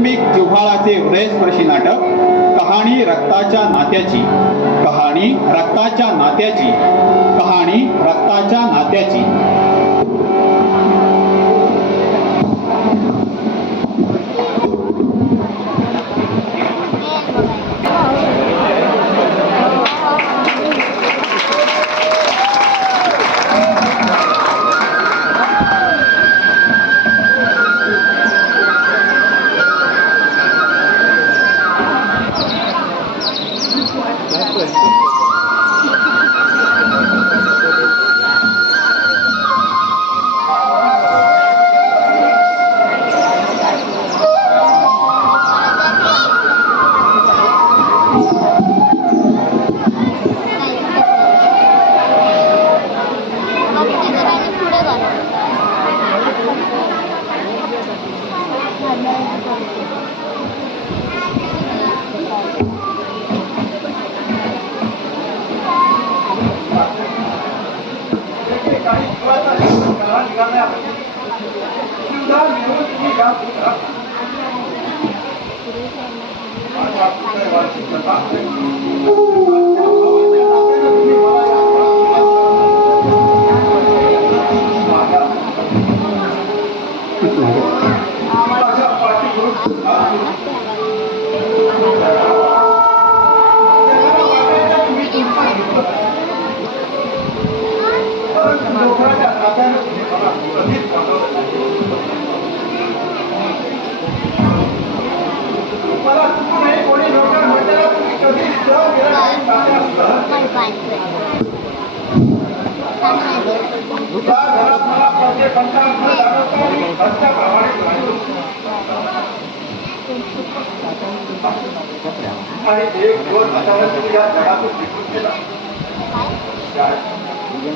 कौटुंबिक जिव्हाळाचे हृदयस्पर्शी नाटक कहाणी रक्ताच्या नात्याची, कहाणी रक्ताच्या नात्याची, कहाणी रक्ताच्या नात्याची.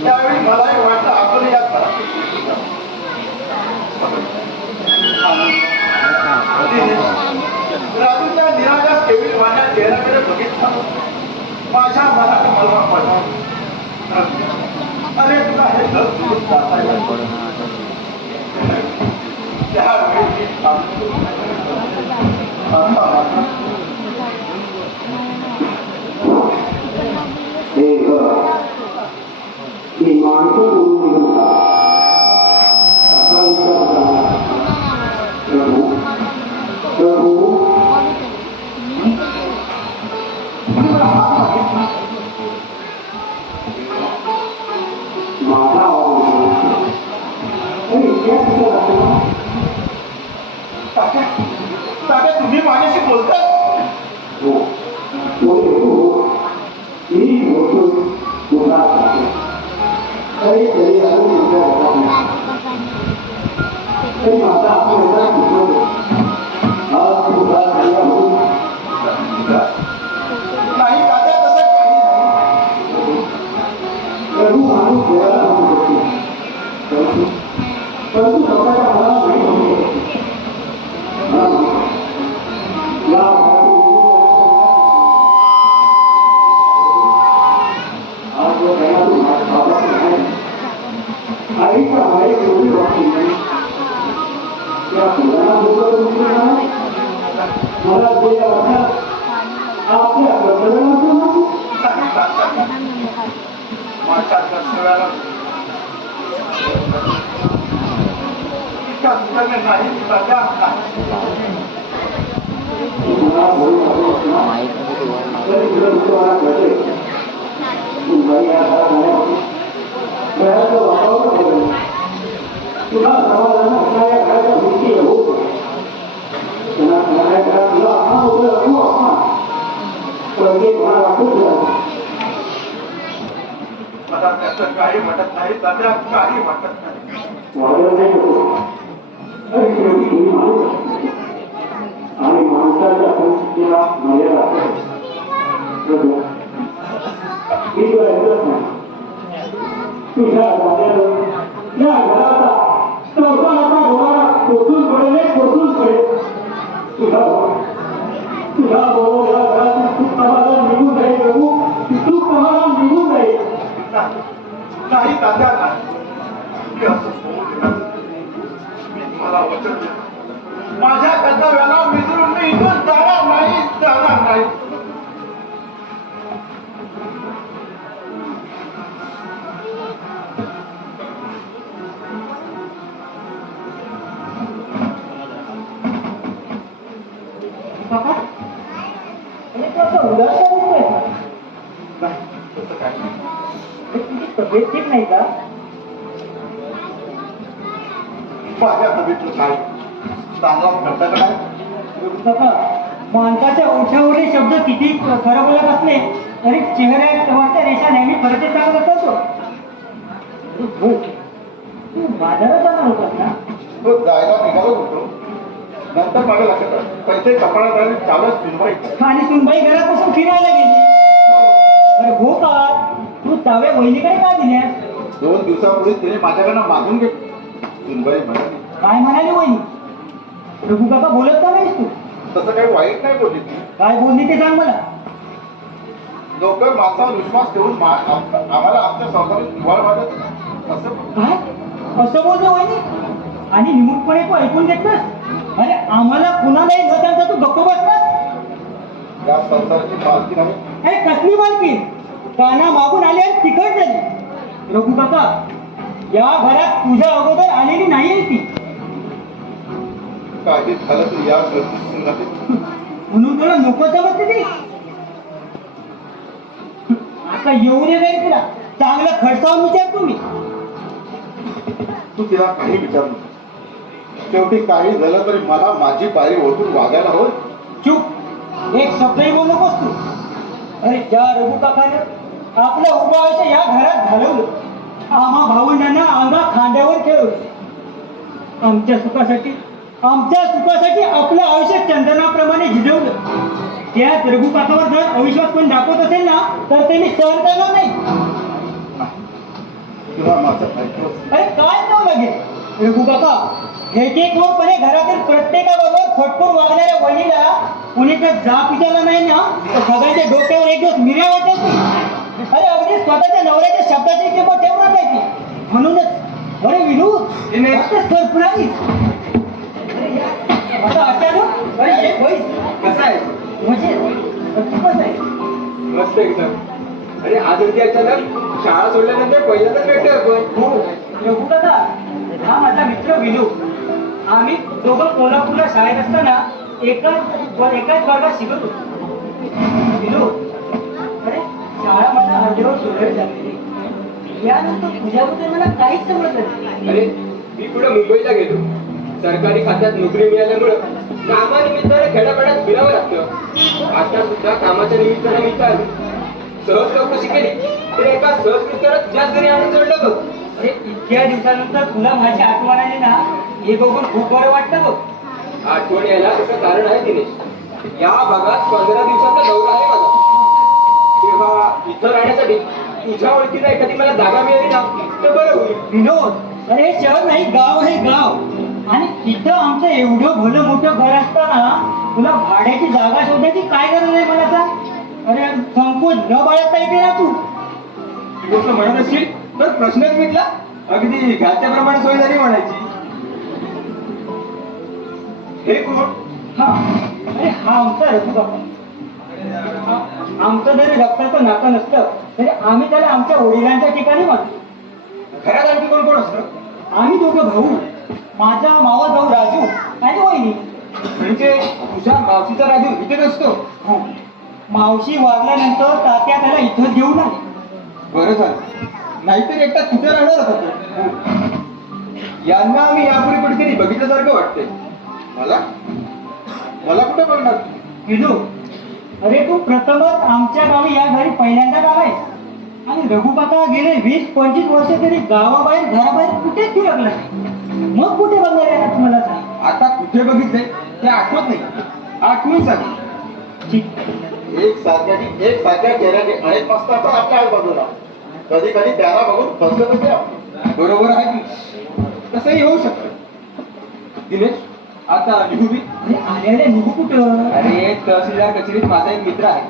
त्यावेळी मलाही वाटलं आपण या घरात राजूच्या निराशा केविल माझ्या चेहऱ्याकडे बघितलं, माझ्या मनात मला पडला, अरे तुला हे घर सोडून जाता येईल. त्यावेळी तुम्ही माझ्याशी बोलता? नाही दादा, तसं काही काही वाटत नाही, दादा काही वाटत नाही. आणि माणसाच्या संस्कृतीला मर्यादा तुझ्या या घराचा चौथाचा घोडा कोठून पडेल, कोठून पडेल. तुझा बरोबर या घरातून सुख समाधान निघून जाईल, प्रभू सुख समाधान निघून जाईल. नाही तात्या नाही, मला वचन माझ्या कर्तव्याला विसरू नाही. बाबा अरे तू असं उदास का दिसतोय? नाही, तसं काही नाही. अरे तुझी तब्येत ठीक नाही का? माझ्या तब्येतीत काय चांगला घडता का नाही? बाबा माणसाच्या ओठावरील शब्द किती खरं बोलत असले तरी चेहऱ्यावरच्या रेषा नेहमी खरं सांगत असतो. तू बाजारात जाणार होतास ना? तो जायला निघालो होतो. नंतर माझ्या लक्षात आलं पैसे कपाळात आले चालत सुनवाई आणि सुनबाई घरापासून फिरायला गेली. अरे हो का? तू ताव्या वहिनीकडे का दिल्यास? 2 दिवसापूर्वी तिने माझ्याकडनं मागून घेतली. सुनवाई म्हणाली काय म्हणाली वहिनी? रघु काका बोलत का नाहीस तू? तसं काही वाईट नाही बोलली ती. काय बोलली ते सांग मला. नोकर माणसावर विश्वास ठेवून आम्हाला आमच्या संसारात निवाळ वाटत असं काय असं बोलते वहिनी? आणि निमूटपणे तू ऐकून घेतलंस? अरे आम्हाला कुणालाही न सांगता तू गप्प बसलास? या संसाराची मालकी नव्हे. अरे कसली मालकी? काना मागून आली आणि तिखट झाली. रघु काका या घरात तुझ्या अगोदर आलेली नाहीये ती. काही झालं तर या सुरुवातीत म्हणून तुला नको समजते ती. आता येऊ दे नाही तिला. चांगलं खडसावून विचार तुम्ही. तू तिला काही विचारू नको. शेवटी काही झालं तरी मला माझी पायरी ओळखून वागायला होय. चूप एक शब्दही बोलू नकोस तू. अरे ज्या रघु काकानं आपलं उभं आयुष्य या घरात घालवलं, आम्हा भावंडांना अंगा खांद्यावर ठेवलं, आमच्या सुखासाठी आपलं आयुष्य चंदनाप्रमाणे झिजवलं. त्यात रघु काकावर जर अविश्वास कोण दाखवत असेल ना तर ते मी सहन करणार नाही. तुला माझं ऐकलं. अरे काय नाव लागेल रघु काका? हेकेखोरपणे घरातील प्रत्येकाबरोबर फटकून वागणाऱ्या वहिनीला कुणी जर जाप विचारला नाही ना तर सगळ्यांच्या डोक्यावर एक दिवस मिऱ्या वाटत नाही. अरे अगदी स्वतःच्या नवऱ्याच्या शब्दाची किंमत ठेवणार नाही ती. म्हणूनच अरे विनू सरप्राईज. आता अचानक अरे ये बैस. कसं आहे? म्हणजे तू कसं आहे? मस्त एकदम. अरे आज अगदी अचानक शाळा सोडल्यानंतर पहिल्यांदाच भेटतोय आपण. हो रघु काका हा माझा मित्र विनू. आम्ही दोघं कोल्हापूरला शाळेत असताना एकाच वर्गात शिकत होतो. विनू अरे शाळा मला अर्धवट सोडावी लागली. यानंतर तुझ्याबद्दल मला काहीच समजलं नाही. अरे मी पुढे मुंबईला गेलो. सरकारी खात्यात नोकरी मिळाल्यामुळं कामानिमित्ताने खेड्यापाड्यात फिरावं लागतं. आता सुद्धा कामाच्या निमित्तानं मी चालू. सहज चौकशी केली तर एका सहज मित्राला तुझ्याच घरी आणून सोडलं बघ. अरे इतक्या दिवसानंतर तुला माझी आठवण आली ना हे बघून खूप बरं वाटतं बघ. आठवण यायला त्याचं कारण आहे दिनेश. या भागात 15 दिवसाचा दौरा आहे माझा. तेव्हा इथं राहण्यासाठी तुझ्या ओळखीला एखादी मला जागा मिळाली ना तर बरं होईल. विनोद अरे हे शहर नाही गाव आहे गाव. आणि इथं आमचं एवढं भलं मोठं घर असताना तुला भाड्याची जागा शोधायची काय गरज आहे मला सांग? अरे संकोच न बाळगता येते ना तू. गोष्ट म्हणत असशील तर प्रश्नच मिटला. अगदी घालच्याप्रमाणे सोय झाली म्हणायची. हे कोण? हा अरे हा आमचा रघु काका. आमचं जरी रक्ताचं नातं नसतं तरी आम्ही त्याला आमच्या वडिलांच्या ठिकाणी मानतो. घरात आणखी कोण कोण असतं? आम्ही दोघं भाऊ, माझा मावस भाऊ राजू आणि वहिनी. म्हणजे तुझ्या मावशीचा राजू इथेच असतो? हो मावशी वारल्यानंतर तात्या त्याला इथंच घेऊन आले. बरं झालं. नाहीतर एकटा कुठे राहणार होता तो. यांना आम्ही यापूर्वी कुठेतरी बघितल्यासारखं वाटतंय. मला कुठे बघणार? विनू अरे तू प्रथमच आमच्या गावी या घरी पहिल्यांदा आलायस. आणि रघु काका गेले 20-25 वर्ष तरी गावाबाहेर घराबाहेर कुठेच फिरकला नाही. मग कुठे बघणार आहे तुम्हाला सांग? आता कुठे बघितलंय ते आठवत नाही. आठवून सांग. ठीक एक सारख्या चेहऱ्याने अनेक मस्त असतात आपल्या आजूबाजूला. कधी कधी त्याला बघून फसत होते आपण. बरोबर आहे की. तसंही होऊ शकतं. दिनेश आता निघू मी. अरे आलेले निघू कुठं? अरे तहसीलदार कचेरीत माझा एक मित्र आहे.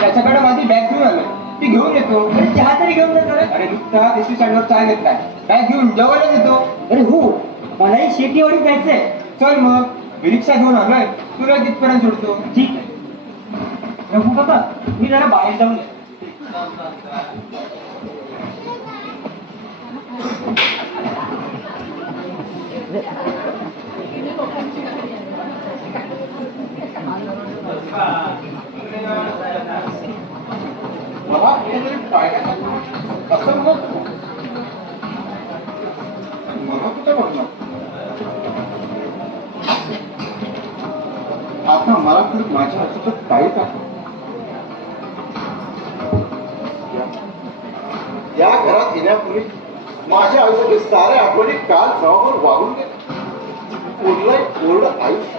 त्याच्याकडे माझी बॅग घेऊन आलोय. ती घेऊन येतो. अरे चहा तरी घेऊन जा जरा. अरे नुकता देशी स्टँडवर चहा घेतलाय. बॅग घेऊन जवळच येतो. अरे हो मलाही शेतीवाडीत जायचंय. चल मग मी रिक्षा घेऊन आलोय. तुला तिथपर्यंत सोडतो. ठीक आहे. रघु काका मी जरा बाहेर जाऊन येतो. मला कुठेतरी पाहिजे असं म्हणत मला कुठे बघणार आता मला तरी माझ्या हातात काहीच आहे. या घरात येण्यापूर्वी माझ्या आयुष्यातील साऱ्या आठवणी काल प्रवाहावर वाहून गेले. उरलंय पूर्ण आयुष्य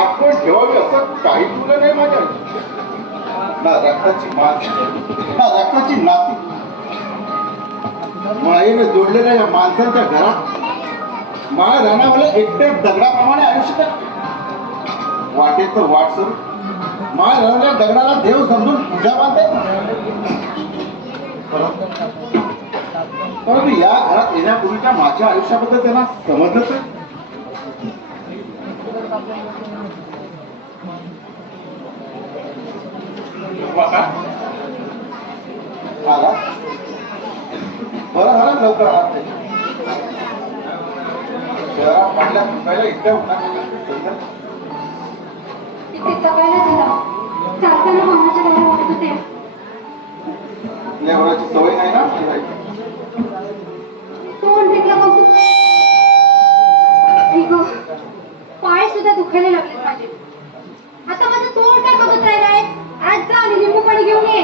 आठवण ठेवावी असं काही तुला नाही माझ्या आयुष्यात. ना रक्ताची माणसं ना रक्ताची नाती मायेने जोडलेल्या या माणसांच्या घरात माय राहण्यावाला एकट्या दगडाप्रमाणे आयुष्य वाटेत तर वाट सरू माय राहणाऱ्या दगडाला देव समजून पूजा मानते. परंतु या घरात येण्यापूर्वीच्या माझ्या आयुष्याबद्दल त्यांना समजलंच आहे. काका आला बरं झालं लवकर आला ते. शहरात पाहिल्या चुकायला इतक्या उन्हात तिथे जगायला झाला चालताना मामाच्या घराला वाटत होते. लेवराची सवय नाही ना तोंड तिथला बघू पाय सुद्धा दुखायला लागले माझे. आता माझं तोंड काय बघत राहिलाय. आज जा आणि लिंबू पाणी घेऊन ये.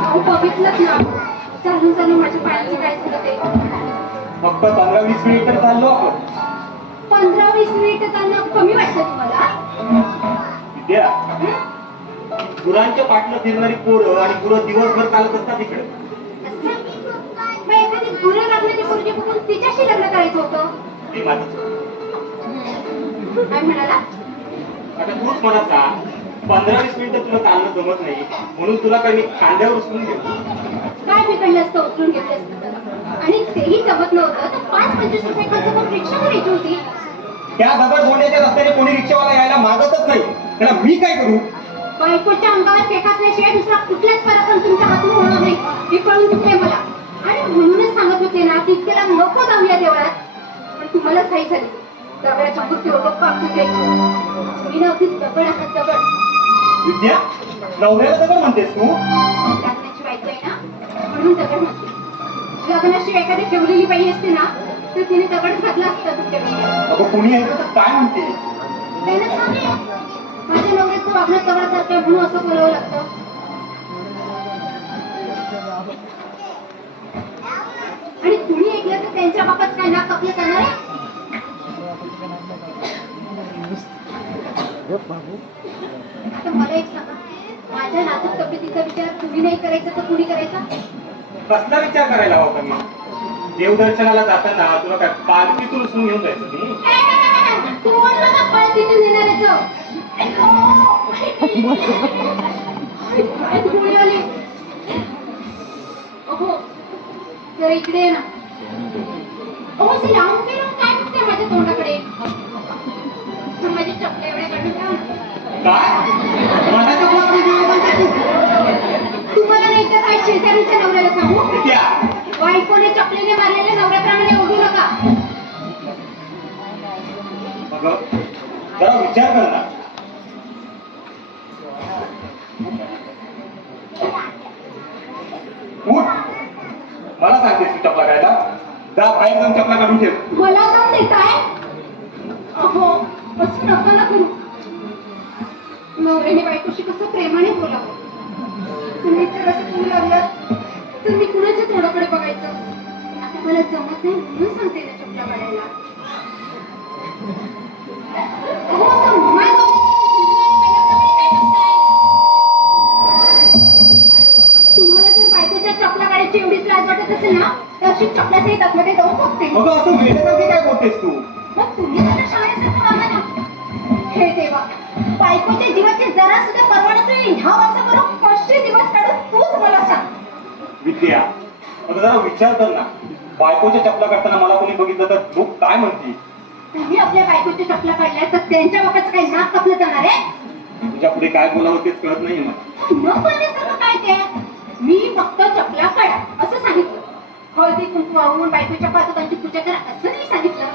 अहो बघितलंच ना चालून चालून माझ्या पायाचे काय झालं ते. फक्त 15-20 मिनिट तर चाललो आपण. 15-20 मिनिट चालणं कमी वाटतं तुम्हाला. विद्या गुरांच्या पाठनं फिरणारी पोरं आणि गुरं दिवसभर चालत असतात इकडे. मग एखादी गुरं लागणारी पोरगी बघून तिच्याशी लग्न करायचं होतं. ती माझी काय म्हणाला. आता तूच म्हणाचा 15-20 मिनिटं तुला चालणं जमत नाही म्हणून तुला काही मी खांद्यावर उचलून घेतो. काय बिघडलं असतं उचलून घेतलं असतं त्याला. आणि तेही जमत नव्हतं तर 5-25 रुपये खर्च करून रिक्षा करायची होती. त्या दगड गोंड्याच्या रस्त्याने कोणी रिक्षावाला यायला मागतच नाही. त्याला मी काय करू. बायकोच्या अंगावर फेकाचल्याशिवाय दुसरा कुठलाच पराक्रम तुमच्या हातून होणार नाही हे कळून चुकले मला. आणि म्हणूनच सांगत होते ना की त्याला नको जाऊया देवळात. पण तुम्हाला साई झाली दगडाच्या कुर्तीवर डोकं आपटून घ्यायचं. मी नव्हती दगड आहात दगड. विद्या नवऱ्याला दगड म्हणतेस तू. लग्नाची बायको आहे ना म्हणून दगड म्हणते. लग्नाशी एखादी ठेवलेली बाई असते ना तर तिने दगड घातला असता तुमच्याकडे. अगं कुणी आहे तर काय म्हणते. त्यानं सांगितलं माझ्या नवऱ्याचं वागणं दगडासारखं आहे म्हणून असं बोलावं लागतं. आणि तुम्ही ऐकलं तर त्यांच्या बाबत काय नाक कापलं जाणार आहे. आता मला एक सांगा माझ्या नाजूक तब्येतीचा विचार तुम्ही नाही करायचा तर कुणी करायचा. कसला विचार करायला हवा का मी. देवदर्शनाला जाताना तुला काय पालखीतून उचलून घेऊन जायचं मी. कोण मला पळतीतून येणाऱ्याचं. काय गोळी आली. अहो जरा इकडे ये ना. अहो ते लावून काय बघते माझ्या तोंडाकडे. माझी चपल्या एवढ्या काढून ठेवा ना. काय माझ्या चपला घेऊन म्हणते तू. तुम्हाला नाही तर काय शेजारीच्या नवऱ्याला सांगू. विद्या बायकोने चपलेने मारलेल्या नवऱ्याप्रमाणे ओढू नका. अगं जरा विचार कर ना. उठ मला सांगतेस तू चपला काढायला. जा बाहेर जाऊन चपला काढून ठेव. मला जाऊन देताय. अहो असं नका ना करू. नवऱ्याने बायकोशी कसं प्रेमाने बोलावं. तुम्ही जर असं करू लागलात तर मी कुणाच्या तोंडाकडे बघायचं. आता मला जमत नाही म्हणून सांगते ना चपला काढायला. अहो असं म्हणाय नको. तुम्हाला जर बायकोच्या चपला काढायची एवढीच लाज वाटत असेल ना तर अशी चपला सहित आतमध्ये जाऊ शकते. अगं असं वेळेसारखी काय बोलतेस तू. मग तुम्ही जरा शाळेसारखं वागा ना. हे देवा बायकोच्या जीवाची जरा सुद्धा पर्वा नसेल ह्या वर्षाबरोबर 500 दिवस काढून तूच मला सांग. विद्या अगं जरा विचार कर ना. बायकोच्या चपला काढताना मला कोणी बघितलं तर लोक काय म्हणतील. तुम्ही आपल्या बायकोच्या चपला काढल्या तर त्यांच्या बापाचं काही नाक कापलं जाणार आहे? तुझ्या पुढे काय बोलावं तेच कळत नाहीये मला. न कळण्यासारखं काय ते? मी फक्त चपला काढा असं सांगितलं. हळदी कुंकू वाहून बायकोच्या पादुकांची पूजा करा असं नाही सांगितलं.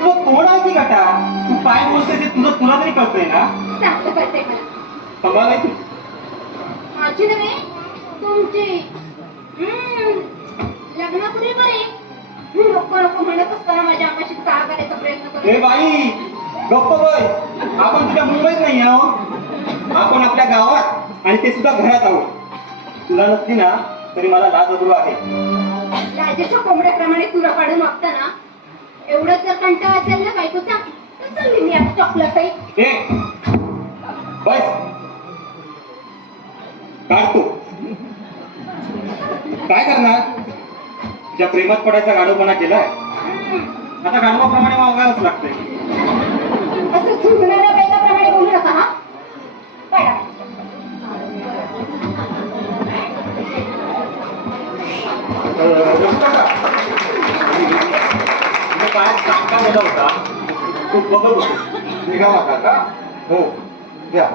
तुला तोंड आहे की गाठा? तू काय बोलतोय ते तुला तरी कळतंय ना? चांगलं कळतंय मला. कमाल आहे तू. माझी नव्हे तुमची. लग्नापूर्वी बरे नको नको म्हणत असताना माझ्या अंगाशी चाळ करायचा प्रयत्न ए करत. बाई गप्प बस. आपण तुझ्या मुंबईत नाही आहोत, आपण आपल्या गावात आणि ते सुद्धा घरात आहोत. तुला नसली ना तरी मला लाज अधरू आहे. राजाच्या कोंबड्याप्रमाणे तुला काढून वागताना एवढं जर कंटाळा असेल ना बायकोचा तर चालली मी आता चॉकलेट काही. ए बस काढतो. काय करणार? तुझ्या प्रेमात पडायचा गाडोपणा केलाय, आता गाडवाप्रमाणे वागावंच लागतंय. असं झुकणाऱ्या बैलाप्रमाणे बोलू नका हा. काढा. तुझ्या पायात काका गेला होता, तू बघत होता. निघाला काका? हो. द्या.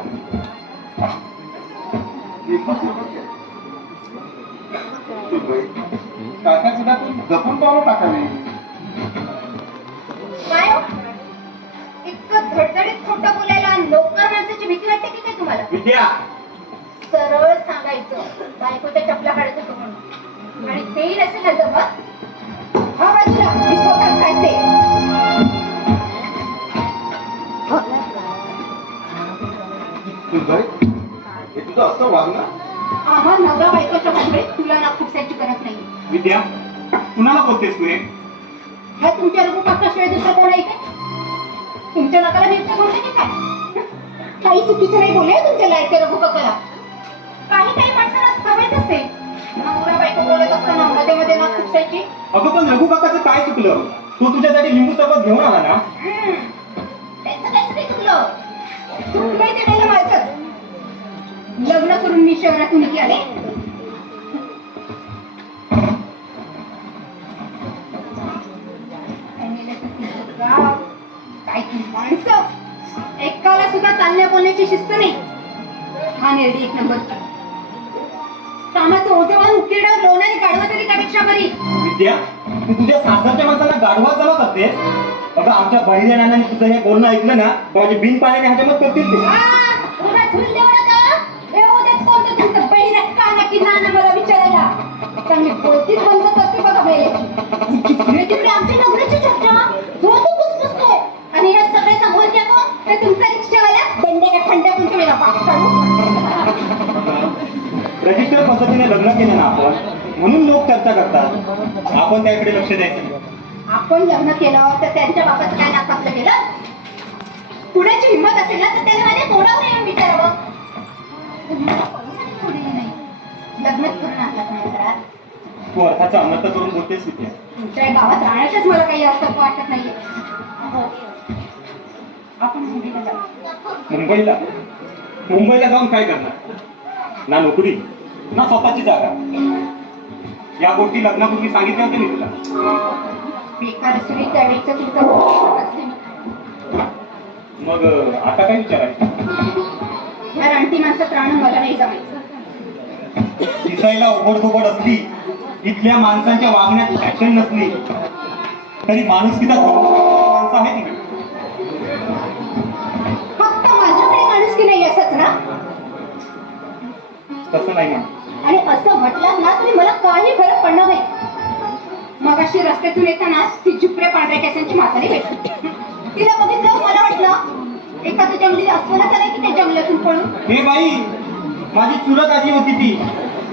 काका सुद्धा तू जपून पावलं टाकावे. काय हो? इतकं धडधडीत खोटं बोलायला नोकर माणसाची भीती वाटते की काय तुम्हाला? विद्या सरळ सांगायचं बायकोच्या चपला काढत होतो म्हणून, आणि तेही नसेल ना जमत. हा बाजूला मी स्वतः काढते. सुनबाई, हे तुझं असं वागणं? आम्हा नवरा बायकोच्या भांडणीत तुला ना खुपसायची गरज नाही. विद्या कुणाला बोलतेस तू हे? हा तुमच्या रघु काकाशिवाय दुसरं कोण आहे काय? तुमच्या नकाला मिरच्या बोलते की काय? काही चुकीचं नाही बोले तुमच्या लाडक्या रघु काकाला. काही माणसाला सवयच असते नवरा बायको बोलत असताना मध्ये मध्ये ना खुपसायची. अगं पण रघु काकाचं काय चुकलं? तो तुझ्यासाठी लिंबू सरबत घेऊन आला ना. त्यांचं काहीच नाही चुकलं. चुकलंय ते नाही माझं. लग्न करून मी शहरातून इथे आले. काय ती माणसं, एकाला सुद्धा चालण्या बोलण्याची शिस्त नाही. हा निर्णय एक नंबरचा. कामाचं ओझवान उकिरड्यावर लोणारी गाढवा तरी त्यापेक्षा बरी. विद्या तू तुझ्या सासरच्या माणसाला गाढवा जमा करतेस. अगं आमच्या बहिणीनांनी तुझं हे बोलणं ऐकलं ना तर माझे बिन पाण्याने ह्याच्यामध्ये करतील ते. पुन्हा झुल देऊ नका. येऊ देत कोणतं तुमचं बहिण का नक्की नाना मला विचारायला. चांगली बोलतीच बंद करते बघा बाई. जिकडे तिकडे आमच्या नवऱ्याची चर्चा रोज पुसपुसतोय. आणि या सगळ्याचा बोलत्या कोण? ते तुमचा रिक्षावाल्या बंड्या खंड्या पण तुम्ही पाठ काढू. रजिस्टर पद्धतीने लग्न केलं ना आपण, म्हणून लोक चर्चा करतात. आपण त्याकडे लक्ष द्यायचं. आपण लग्न केलं तर त्यांच्या बापाचं काय नाकापलं गेलं? पुण्याची हिंमत असेल ना तर त्याने माझ्या तोंडावर येऊन विचारावं. लग्नच करून आणलं नाही घरात. तू अर्थाचा अनर्थ करून बोलतेस विद्या. तुमच्या गावात राहण्यातच मला काही अर्थ वाटत नाहीये. आपण मुंबईला जाऊ. मुंबईला मुंबईला जाऊन काय करणार? ना नोकरी ना स्वतःची जागा. या गोष्टी लग्नापूर्वी सांगितल्या होत्या मी तुला. बेकार असेल त्यावेळीचं तुमचं असेल. मग आता काय विचारायचं? ह्या रानटी माणसात राहणं मला नाही जमायचं. दिसायला ओबडधोबड असली, इथल्या माणसांच्या वागण्यात फॅशन नसली तरी माणुसकीचा माणसं आहे तिकडे. फक्त माझ्याकडे माणुसकी नाही असंच ना? तसं नाही ना. आणि असं म्हटलं ना तरी मला काही फरक पडणार नाही. मगाशी रस्त्यातून येताना ती झुपऱ्या पांढऱ्या केसांची म्हातारी भेटली. तिला बघितलं मला वाटलं एखादं जंगली अस्वलच आलाय की त्या जंगलातून पळून. हे बाई माझी चुलत आजी होती ती.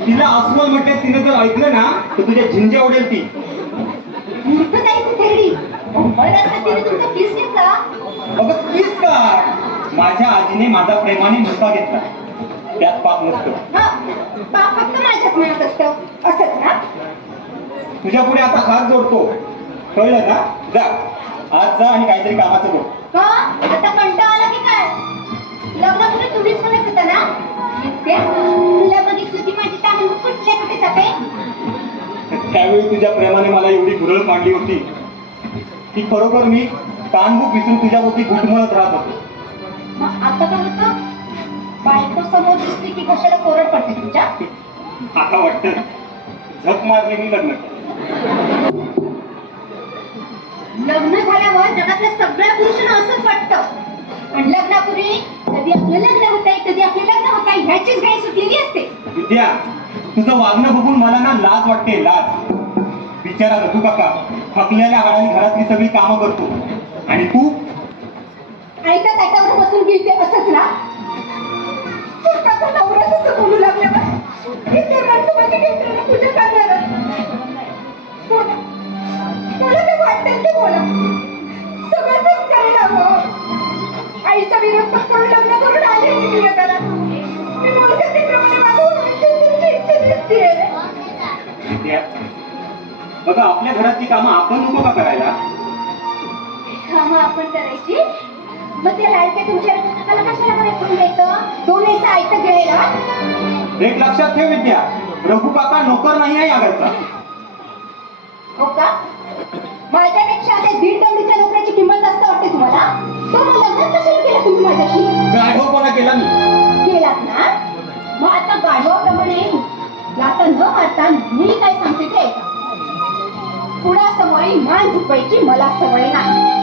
तिला अस्वल म्हटले तिने जर ऐकलं ना तर तुझ्या झिंज्या उडेल ती. मूर्ख जायची थेरडी. रस्त्यात तिने तुमचा किस घेतला. अगं तीच का? माझ्या आजीने माझा प्रेमाने मुसका घेतला. त्यात पाप नसतो. बाप फक्त माझ्याच मनात असतं असंच ना? तुझ्या पुढे आता हात जोडतो, कळलं ना? जा आज जा आणि काहीतरी कामाचं बघ. का आता कंटाळा आला की काय? लग्नापूर्वी तुम्हीच म्हणत होता ना तुला बघितलं की माझी ताण कुठल्या कुठे जाते. त्यावेळी तुझ्या प्रेमाने मला एवढी गुरळ मांडली होती की खरोखर मी ताणभूक विसरून तुझ्याभोवती घुटमळत राहत होतो. मग आता काय होतं? बायको समोर दिसली की कशाला कोरड पडते तुमच्या? आता वाटतं झक मारले मी लग्न केलं. लग्न झाल्यावर जगातल्या सगळ्या पुरुषांना असंच वाटतं, पण लग्नापूर्वी कधी आपलं लग्न होत आहे, कधी आपलं लग्न होत आहे ह्याचीच घाई सुटलेली असते. विद्या, तुझं वागणं बघून मला ना लाज वाटते, लाज. बिचारा रघु काका थकलेल्या हाडाने घरातली सगळी कामं करतो आणि तू ऐका त्याच्यावर बसून गेलते असंच ना? स्वतःचा नवरा तसं बोलू लागल्यावर इतर माणसामध्ये घेतलेलं पूजा करणार. बोला बोला ते वाटेल ते बोला. सगळं संस्कारी हवं. आईचा विरोध पत्करून लग्न करून आले मी लग्नाला. मी बोलते ते प्रमाणे वागून तुमची इच्छा दिसतेय. विद्या, बघा आपल्या घरातली कामं आपण नको का करायला? कामं आपण करायची, मग ते लाडके तुमच्या रक्षकाला कशाला बरं करून द्यायचं? दोन यायचं ऐकत गेलेलं. एक लक्षात ठेव विद्या, रघु काका नोकर नाही आहे या घरचा. हो का? माझ्यापेक्षा ते 1.5 दमडीच्या नोकऱ्याची किंमत जास्त वाटते तुम्हाला? तर मग लग्न कशाला केलं तुम्ही माझ्याशी? गाढवपणा केला मी. केलात ना? मग आता गाढवाप्रमाणे लाथा न मारता मी काय सांगते ते ऐका. कुणासमोरही मान झुकवायची मला सवय नाही.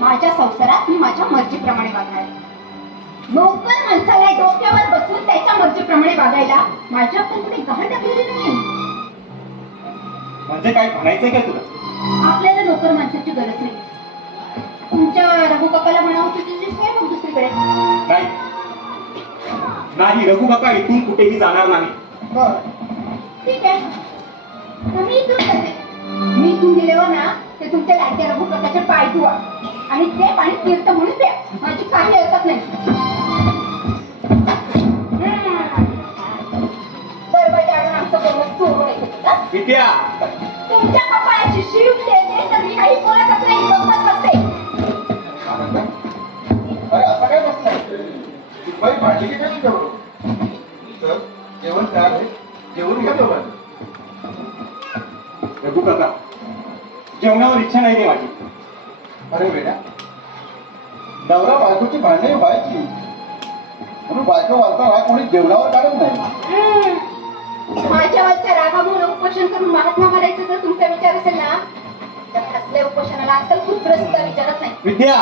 माझ्या संसारात मी माझ्या मर्जीप्रमाणे वागणार. नोकर माणसाला डोक्यावर बसून त्याच्या मर्जीप्रमाणे वागायला माझ्याकडून कुठे गहाण टाकलेली नाही. म्हणजे काय म्हणायचंय काय तुला? आपल्याला नोकर माणसाची गरज नाही. तुमच्या रघु काकाला म्हणावं तुझी काय मग दुसरीकडे. नाही नाही, रघु काका इथून कुठेही जाणार नाही. बर ठीक आहे, तर मी इथून जाते. मी इथून गेल्यावर ना ते तुमच्या लाडक्या रघु काकाचे पाय धुवा आणि ते पाणी तीर्थ म्हणून द्या. माझी काही हरकत नाही. दरवाजा आणून आमचं बोलणं चोरून येते का? विद्या, तुमच्या कपाळाची शिव देते तर मी काही बोलतच नाही, गप्पच बसते. अरे असं काय बसलाय? बाई भांडली की काय तुझ्याबरोबर? सर, जेवण तयार आहे, जेवून घ्या दोघांनी. रघु काका, जेवणावर इच्छा नाही रे माझी. अरे वेड्या, नवरा बायकोची भांडणे व्हायची म्हणून बायको वाचताना कोणी जेवणावर काढत नाही. माझ्यावरच्या रागामुळे उपोषण करून महात्मा मारायचं जर तुमचा विचार असेल ना, तर असल्या उपोषणाला आजकाल कुत्र सुद्धा विचारत नाही. विद्या,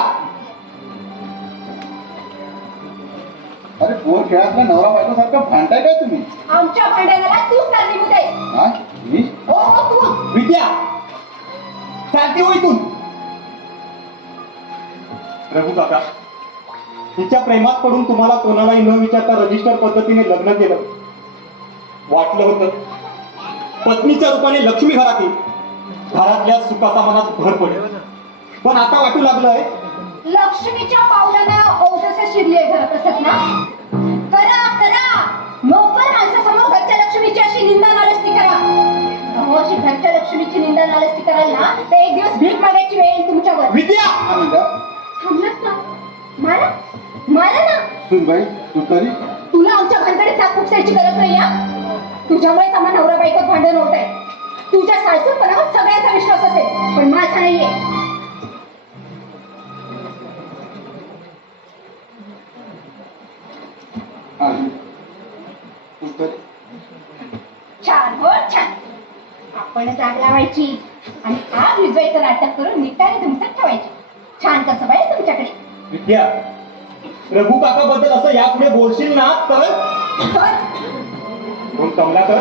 अरे पोर खेळातल्या नवरा बायको सारखं भांडताय काय तुम्ही? आमच्या भांडणाला तूच कारणीभूत आहे. हा मी? हो हो तू. विद्या, चालते हो इथून. रघु काका, तिच्या प्रेमात पडून तुम्हाला कोणालाही न विचारता रजिस्टर पद्धतीने लग्न केलं. वाटलं होतं पत्नीच्या रूपाने लक्ष्मी घरात येईल, घरातल्या सुखाचा मनात भर पडेल. पण आता वाटू लागलंय लक्ष्मीच्या पावलांना औजस शिरले घरात असत ना. करा करा, नोकर माणसासमोर घरच्या लक्ष्मीची अशी निंदा नालस्ती करा. अहो, अशी घरच्या लक्ष्मीची निंदा नालस्ती कराल ना तर एक दिवस भीक मागायची वेळ येईल तुमच्यावर. विद्या. हा म्हणता थांबलात ना? मारा मारा ना. सुनबाई तू तरी तुला आमच्या भानगडीत नाक खुपसायची गरज नाही. तुझ्यामुळेच आम्हा नवरा बायकोत भांडण होत आहे. तुझ्या सासूपणावर सगळ्यांचा विश्वास असेल पण माझा नाहीये. हा तू तरी छान हो छान. आपण जाग लावायची आणि आग विजवायचं नाटक करून निकाली तुमचं ठेवायची. छान कसं पाहिजे तुमच्याकडे. विद्या, रघु काका बद्दल असं यापुढे बोलशील ना तर कोण कमला तर.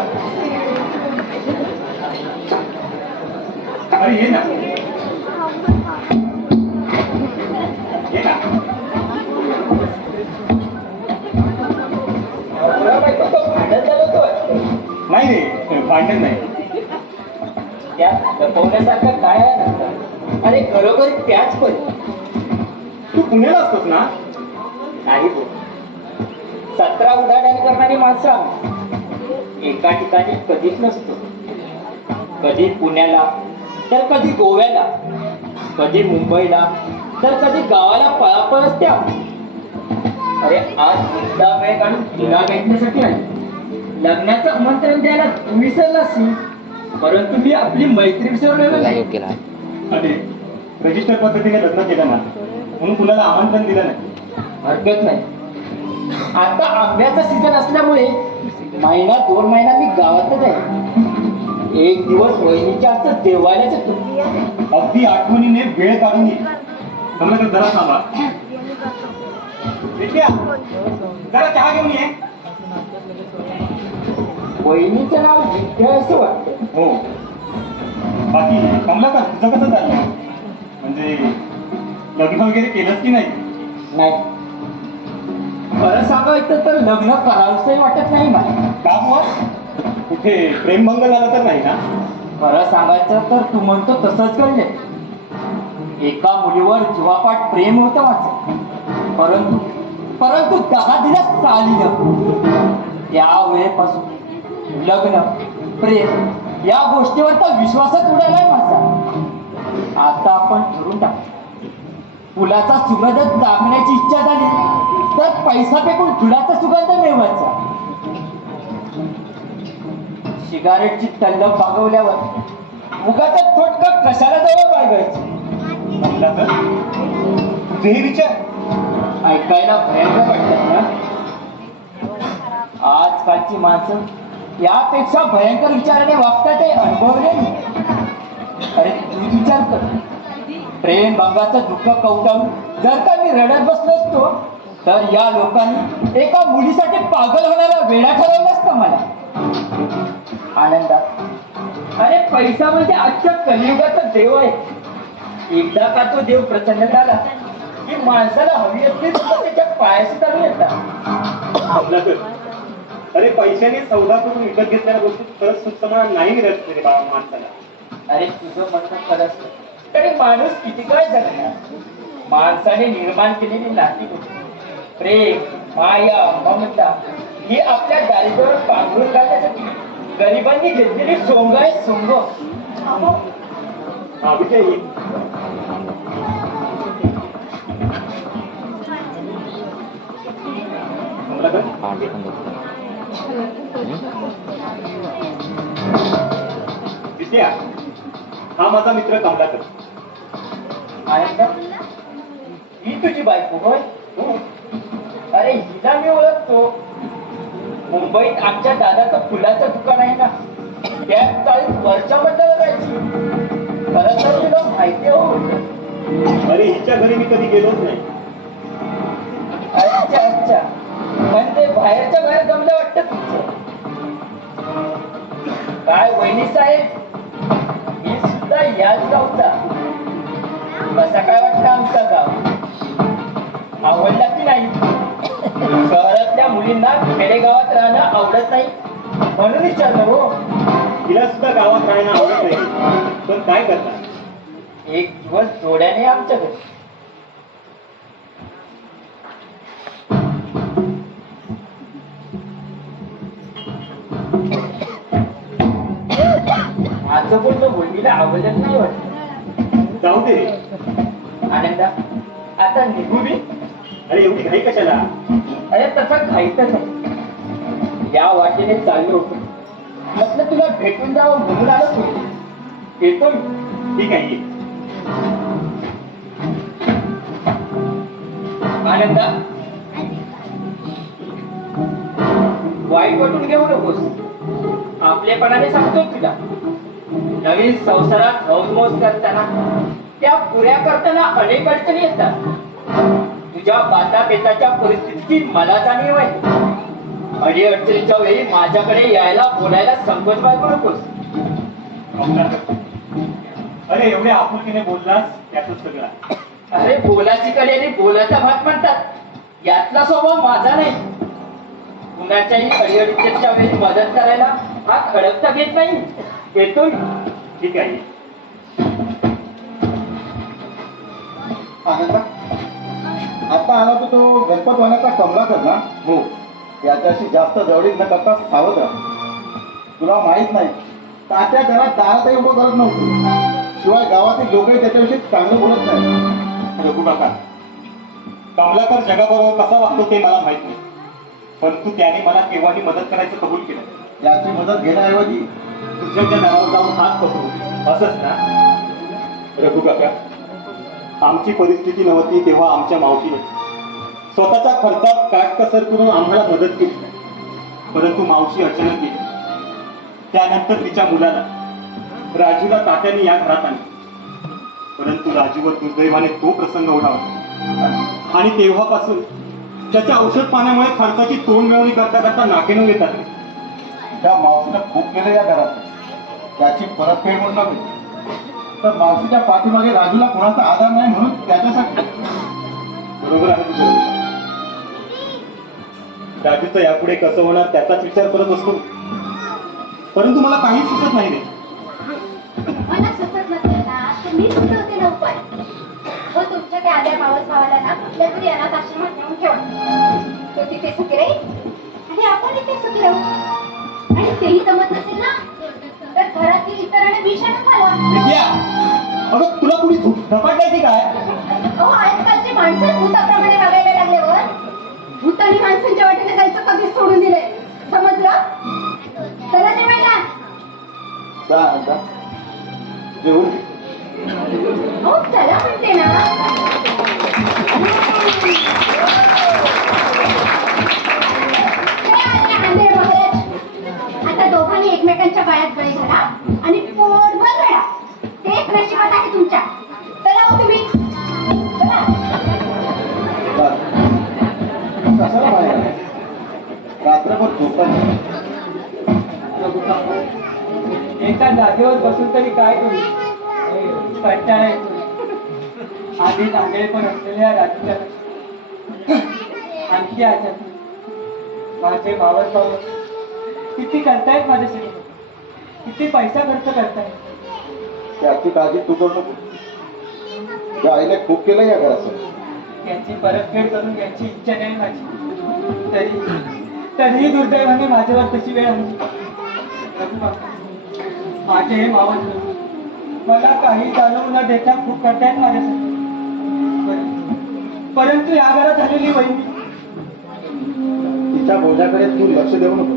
अरे ये ना, ये ना. नाही रे, भांडण नाही. त्या लपवण्यासारखं काय आहे नंतर? अरे खरोखर त्याच पण तू पुण्याला असतोस ना? नाही हो. 17 उडाडाण करणारी माणसं आम्ही. एका ठिकाणी कधीच नसतो. कधी पुण्याला तर कधी गोव्याला, कधी मुंबईला तर कधी गावाला पळापळ असते आमची. अरे आज एकदा वेळ काढून तुला भेटण्यासाठी आहे. लग्नाचं आमंत्रण द्यायला तू विसरलास, परंतु मी आपली मैत्री विसरलेलो नाही. अरे रजिस्टर पद्धतीने लग्न केलं ना म्हणून कुणाला आमंत्रण दिलं नाही. हरकत नाही. आता आंब्याचा सीझन असल्यामुळे महिना 2 महिना मी गावातच आहे. एक दिवस वहिनीच्या हातचं जेवायलाच येतो. अगदी आठवणीने वेळ काढून ये. कमलाकर जरा थांबा. विद्या, जरा चहा घेऊन ये. वहिनीचं नाव विद्या असं वाटतं. हो. बाकी कमलाकर तुझं कसं चाललं? म्हणजे लग्न वगैरे केलंस की नाही? नाही, खरं सांगायचं तर लग्न करावंसंही वाटत नाही मला. का बुवा? कुठे प्रेमभंग झाला तर नाही ना? खरं सांगायचं तर तू म्हणतो तसंच घडले. एका मुलीवर जीवापाठ प्रेम होतं माझं, परंतु परंतु 10 दिवस चाललं. त्यावेळेपासून लग्न प्रेम या गोष्टीवर तर विश्वासच उडालाय माझा. आता आपण ठरवून टाकू, फुलाचा सुगंध चाकण्याची इच्छा झाली तर पैसा फेकून फुलाचा सुगंध मिळवायचा. सिगारेटची तल्लफ भागवल्यावर उगाच थोटका कशाला जवळ बाळगायची. कमलाकर, तुझे हे विचार ऐकायला भयंकर वाटतात ना. आजकालची माणसं यापेक्षा भयंकर विचाराने वागतात हे अनुभवले मी. अरे तू विचार कर, प्रेम भंगाचं दुःख कवटाळून जर का मी रडत बसलो असतो तर या लोकांनी एका मुलीसाठी पागल होण्याला वेडा ठरवलं असतं मला. आनंदात अरे पैसा म्हणजे आजच्या कलियुगाचा देव आहे. एकदा का तो देव प्रसन्न झाला की माणसाला हवी असली सुद्धा त्याच्या पायाशी चालू येतात. कमलाकर, अरे पैशाने सौदा करून विकत घेतलेल्या गोष्टी खरंच सुसमान नाही मिळत रे बाबा माणसाला. अरे तुझं म्हणणं खरंच, तरी माणूस किती काय जगणार. माणसाने निर्माण केलेली नाती होती, प्रेम माया ममता ही आपल्या दारिद्र्यावर पांघरून घालण्यासाठी गरिबांनी घेतलेली सोंग आहे सोंग. हा विजय ये. कमलाकर, विद्या, हा माझा मित्र कमलाकर. आनंद, ही तुझी बायको होय? हो. अरे हिला मी ओळखतो. मुंबईत आमच्या दादाचं फुलाचं दुकान आहे ना, त्याच चाळीत वरच्या मजल्यावर राहायची. खरं तर तुला माहिती हो. अरे हिच्या घरी मी कधी गेलोच नाही. अच्छा अच्छा, म्हणजे बाहेरच्या बाहेर जमलं वाटतं तुमचं. काय वहिनी साहेब, मी सुद्धा याच गावचा. कसा काय वाटतं आमचं गाव? आवडला की नाही? शहरातल्या मुलींना खेडेगावात राहणं आवडत नाही म्हणून विचारलं हो. तिला सुद्धा गावात राहणं आवडत नाही, पण काय करता? एक दिवस जोड्याने आमच्या घरी. माझं बोलणं मुलगीला आवडलं नाही वाटत. जाऊ दे. आनंदा, आता निघू बी. अरे एवढी घाई कशाला? अरे तसं घाईतच आहे. या वाटेने चाललो होतो, म्हटलं तुला भेटून जावं म्हणून आलो तू. येतो मी. ठीक आहे ये. आनंदा, वाईट वाटून घेऊ नकोस. आपलेपणाने सांगतोय तुला, नवीन संसारात हौसमौस करताना त्या पुऱ्या करताना अनेक अडचणी येतात. तुझ्या बाता बेताच्या परिस्थितीची मला जाणीव आहे. अडी अडचणीच्या वेळी माझ्याकडे यायला बोलायला संकोच बाळगू नकोस. कमलाकर, अरे एवढ्या आपुलकीने बोललास त्यातच सगळं आहे. अरे बोलाची कडी आणि बोलाचा भात म्हणतात, यातला स्वभाव माझा नाही. कुणाच्याही अडीअडचणीच्या वेळी मदत करायला हा खडकता घेत नाही. येतोय. ठीक आहे. आनंदा, आता आला तो गणपतवाण्याचा कमलाकर ना? हो. त्याच्याशी जास्त जवळीक न करता सावध राहा. तुला माहित नाही, तात्या घरात दारातही उभं करत नव्हतं. शिवाय गावातील लोकही त्याच्याविषयी चांगलं बोलत नाही. रघु काका, कमलाकर जगाबरोबर कसा वागतो ते मला माहित नाही, परंतु त्याने मला केव्हाही मदत करायचं कबूल केलं. याची मदत घेण्याऐवजी दुसऱ्याच्या नावावर जाऊन हात पसरवू असंच ना? रघु काका, आमची परिस्थिती नव्हती तेव्हा आमच्या मावशीने स्वतःच्या खर्चात काटकसर करून आम्हाला मदत केली. परंतु मावशी अचानक गेली. त्यानंतर तिच्या मुलाला राजूला तात्याने या घरात आणले. परंतु राजूवर दुर्दैवाने तो प्रसंग ओढावला आणि तेव्हापासून त्याच्या औषध पाण्यामुळे खर्चाची तोंड मिळवणी करता करता नाकेनऊ येतात. त्या मावशीनं खूप केलं या घरात, त्याची परतफेड म्हणून नव्हे, तर मावशीच्या पाठीमागे राजूला कोणाचा आधार नाही म्हणून त्याच्यासाठी. बरोबर आहे तुझं. राजूचं यापुढे कसं होणार त्याचाच विचार करत असतो. परंतु मला काहीच सुचत नाही रे. मला सुचत नसेल ना तर मी सुचवते ना उपाय. हो, तुमच्या त्या आल्या मावस भावाला ना कुठल्या तरी अनाथ आश्रमात नेऊन ठेवा. तो तिथे सुखी राहील आणि आपण इथे सुखी राहू. आणि तेही जमत नसेल ना तर घरातील इतरांना विषाणू घाला. विद्या, अगं तुला कुणी धपाटायची काय? अहो, आजकालची माणसं भूताप्रमाणे वागायला लागल्यावर भूतानी माणसांच्या वाटेने जायचं कधीच सोडून दिलंय. समजलं? चला जेवायला. जेवून घे. हो, चला म्हणते ना. आंधळे महाराज, आता दोघांनी एकमेकांच्या गळ्यात गळे घाला आणि पोटभर रडा. तेच नशिबात आहे तुमच्या. चला हो तुम्ही. चला. कशाला बाहेर आलाय? रात्रभर झोपत नाही. एका जागेवर बसून तरी काय करू? कंटाळा येतो. आधी चांगले पण असलेल्या राजूच्या आणखी आचार माझे मावस भाऊ किती करतायत माझ्यासाठी, किती पैसा खर्च करतायत. त्याची काळजी तू करू नको. त्या आईने खूप केलं या घरासाठी. याची परतफेड करून घ्यायची इच्छा नाही माझी. तरीही दुर्दैवाने माझ्यावर तशी वेळ आली. माझे हे मावस भाऊ मला काही जाणवून न देता खूप करतायत माझ्यासाठी. परंतु या घरात आलेली वहिनी, तिच्या बोलण्याकडे तू लक्ष देऊ नको.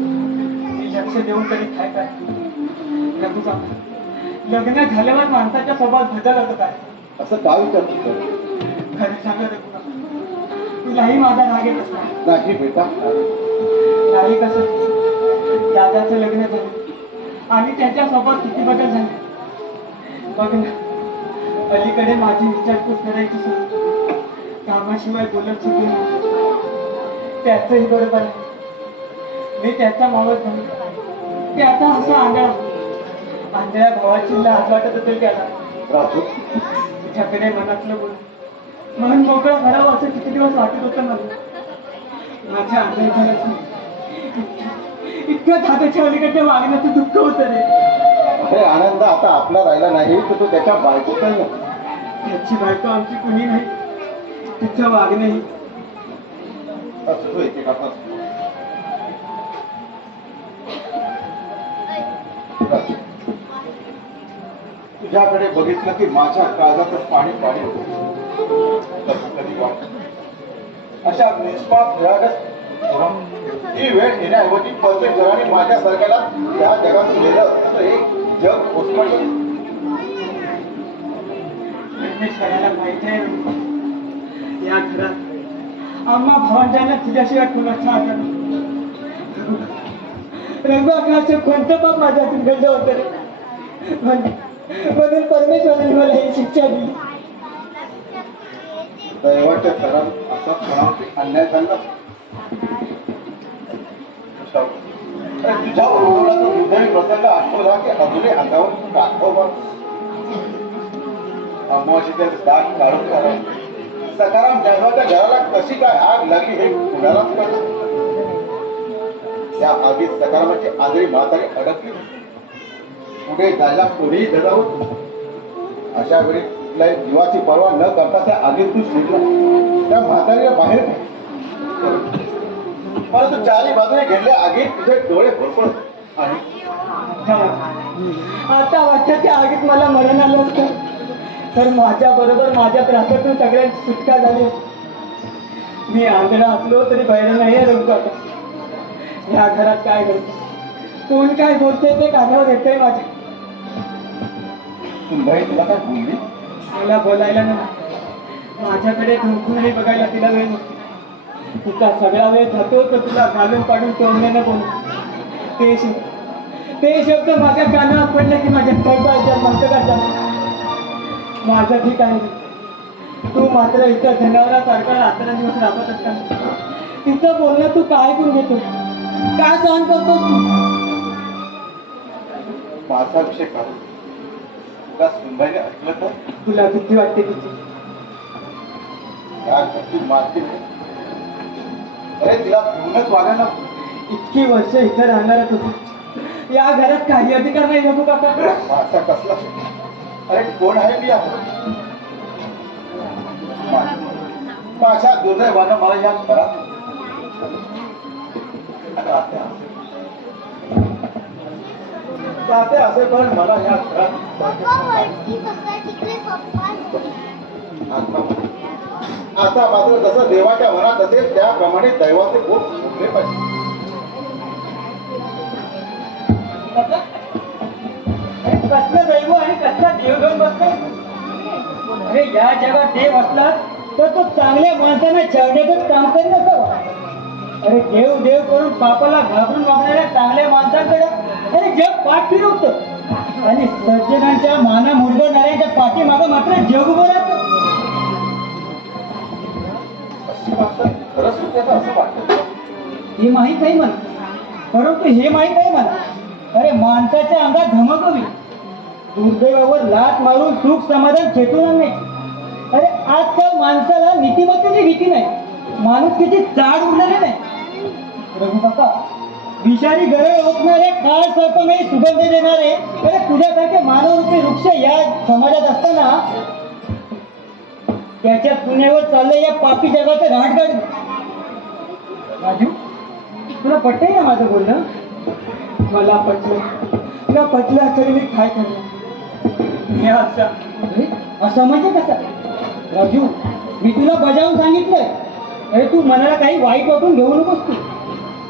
ती लक्ष देऊन तरी काय काय. लग्न झाल्यावर माणसाच्या स्वभावात बदल होतो काय? असं का विचारतो? खरं सांगा रघुकाका, तुलाही माझा राग येत असणार नाही बेटा. नाही. कसं दादाचं लग्न झालं आणि त्याच्या सोबत किती बदल झाले बघ ना. अलीकडे माझी विचारपूस करायची सुरू, कामाशिवाय बोलत सुटू. त्याचंही बरोबर आहे. मी त्याचा मावस भाऊ, त्याचा असा आंधळ्या भावाची लाज वाटत असेल त्याला. राजू, तुझ्याकडे मनातलं बोल म्हणून मोकळं करावं असं किती दिवस वाटत होतं मला. माझ्या आंधळेपणाचं इतकं धाब्याच्या अलीकडच्या वागण्याचं दुःख होतं रे. अरे आनंद आता आपला राहिला नाही तर तो त्याच्या बायकोचा नाही. त्याची बायको आमची कुणी नाही, तिचं वागणंही. असतो एकेकाचा. राजू, तुझ्याकडे बघितलं की माझ्या काळजाचं पाणी पाणी होतं. कधी वाटत अशा निष्पाप निरागस ही वेळ येण्याऐवजी प्रत्येक जगाने माझ्या सरकारला त्या जगातून नेलं असतं तर एक जग ओसमडलं. परमेश्वराला माहिती आहे या घरात आम्हा भावंडांना तुझ्याशिवाय कुणाचा आधार नाही. रघु आकाशचं कोणतं पाप माझ्यातून घडलं होतं रे. म्हणून परमेश्वराने मला ही शिक्षा दिली. दैवाच्या घरात असा कोणावरती अन्याय झाला. तुझ्या बरोबर तो हृदय प्रसंग आठवला की अजूनही अंगावर काठोबा. अमावाशीच्या दाग काढून काढा. सकाराम जन्माच्या घराला कशी काय आग लागली हे कुणालाच कळलं. त्या आगीत सकारामाची आजरी म्हातारी अडकली. पुढे जायला कोणीही धडावत. अशा वेळी कुठल्याही जीवाची पर्वा न करता त्या आगीत तू शिरला. त्या म्हातारीला बाहेर काढ. परंतु चारी बाजूने घेतल्या आगीत तुझे डोळे भरपडत आणि आता वाटतं त्या आगीत मला मरण आलं असतं तर माझ्या बरोबर माझ्या त्रासातून सगळ्यांची सुटका झाली. मी आंधळा असलो तरी बाहेर नाही रघु आता. या घरात काय घडतं, कोण काय बोलते ते कानावर येतंय माझ्या. सुंदरी तुला काय बोलली? मला बोलायला नाही. माझ्याकडे धुंकूनही बघायला तिला वेळ नसतो. तिचा सगळा वेळ जातो तर तुला घालून पाडून तोंडण्यानं बोल. ते शब्द माझ्या कानावर पडले की माझ्या कळपाच्या मस्तकात जातो. माझं ठीक आहे. तू मात्र इथं जनावरासारखा रात्रंदिवस राबत असताना तिचं बोलणं तू काय ऐकून घेतो, काय सहन करतोस तू? माझा विषय काढून तुला सुनबाईने ऐकलं तर तुला भीती वाटते तिची? या घरची मालकी नाही. अरे तिला घेऊनच वागायला इतकी वर्ष इथं राहणारच होती, या घरात काही अधिकार नाही नको काका? माझा कसला अरे कोण आहे मी माझ्या दुर्दैवानं मला या घरात तात्या असे पण मला या घरात आता मात्र जसं देवाच्या मनात असेल त्याप्रमाणे दैवाचे भोग भोगले पाहिजे. कसलं दैव आणि कसला देव घेऊन बसलाय? अरे या जगात देव असला तर तो चांगल्या माणसांना छळण्याचं काम करीत असावा. अरे देव देव करून पापाला घाबरून वागणाऱ्या चांगल्या माणसांकडे अरे जग पाठ फिरवतं आणि सज्जनांच्या माना मुरगळणाऱ्यांच्या पाठीमागं मात्र जग उभं राहतं. अशी माणसं खरंच त्याचं असं वाटतं. हे माहीत नाही मला, परंतु हे माहीत आहे मला, अरे माणसाच्या अंगात धमक हवी. दुर्दैवावर लात मारून सुख समाधान खेटून नाही. अरे आजकाल माणसाला नीतिमत्तेची भीती नाही, माणुसकीची चाड उरलेली नाही. रघु काका, विषारी गरळ ओतणारे काळ सर्पमयी सुगंध देणारे अरे तुझ्यासारखे मानवरूपी वृक्ष या समाजात असताना त्याच्या पुण्यावर चाललंय या पापी जगाचं राहटगाड. राजू, तुला पटतंय ना माझं बोलणं? मला पटलं, तुला पटलं तरी मी काय करणार? मी असं म्हणजे कसं? राजू, मी तुला बजावून सांगितलंय. अरे तू मनाला काही वाईट वाटून घेऊ नकोस तू.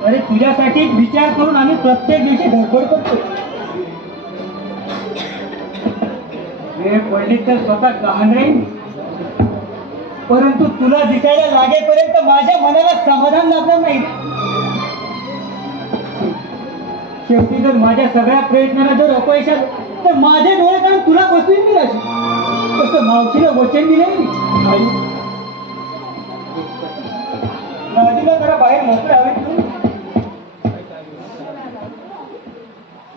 अरे तुझ्यासाठी विचार करून आम्ही प्रत्येक दिवशी धडपड करतो. वेळ पडली तर स्वतः गहाण राहील, परंतु तुला दिसायला लागेपर्यंत माझ्या मनाला समाधान लागणार नाही. शेवटी जर माझ्या सगळ्या प्रयत्नाला जर अपयश आलं तर माझे डोळे काढून तुला बसवीन मी राजू. तसं मावशीला वचन दिलंय मी. राजूला जरा बाहेर मोकळे हवे तू.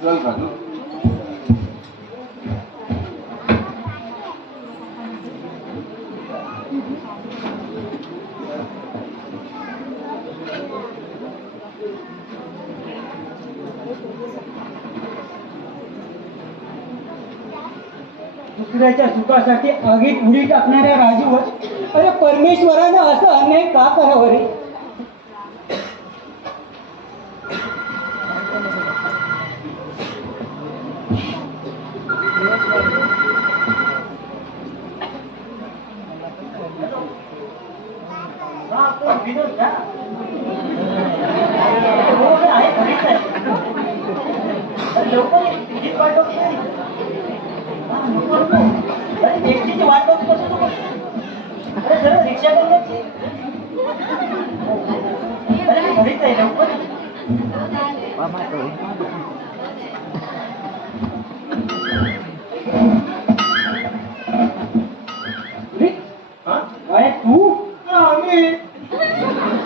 चल राजू. दुसऱ्याच्या सुखासाठी आगीत उडी टाकणाऱ्या राजूवर अरे परमेश्वरानं असं अन्याय का करावं रे? एकटीची वाट बघत बसू नको. अरे जरा रिक्षा करण्याची. अरे मी घरीच आहे लवकर. काय तू?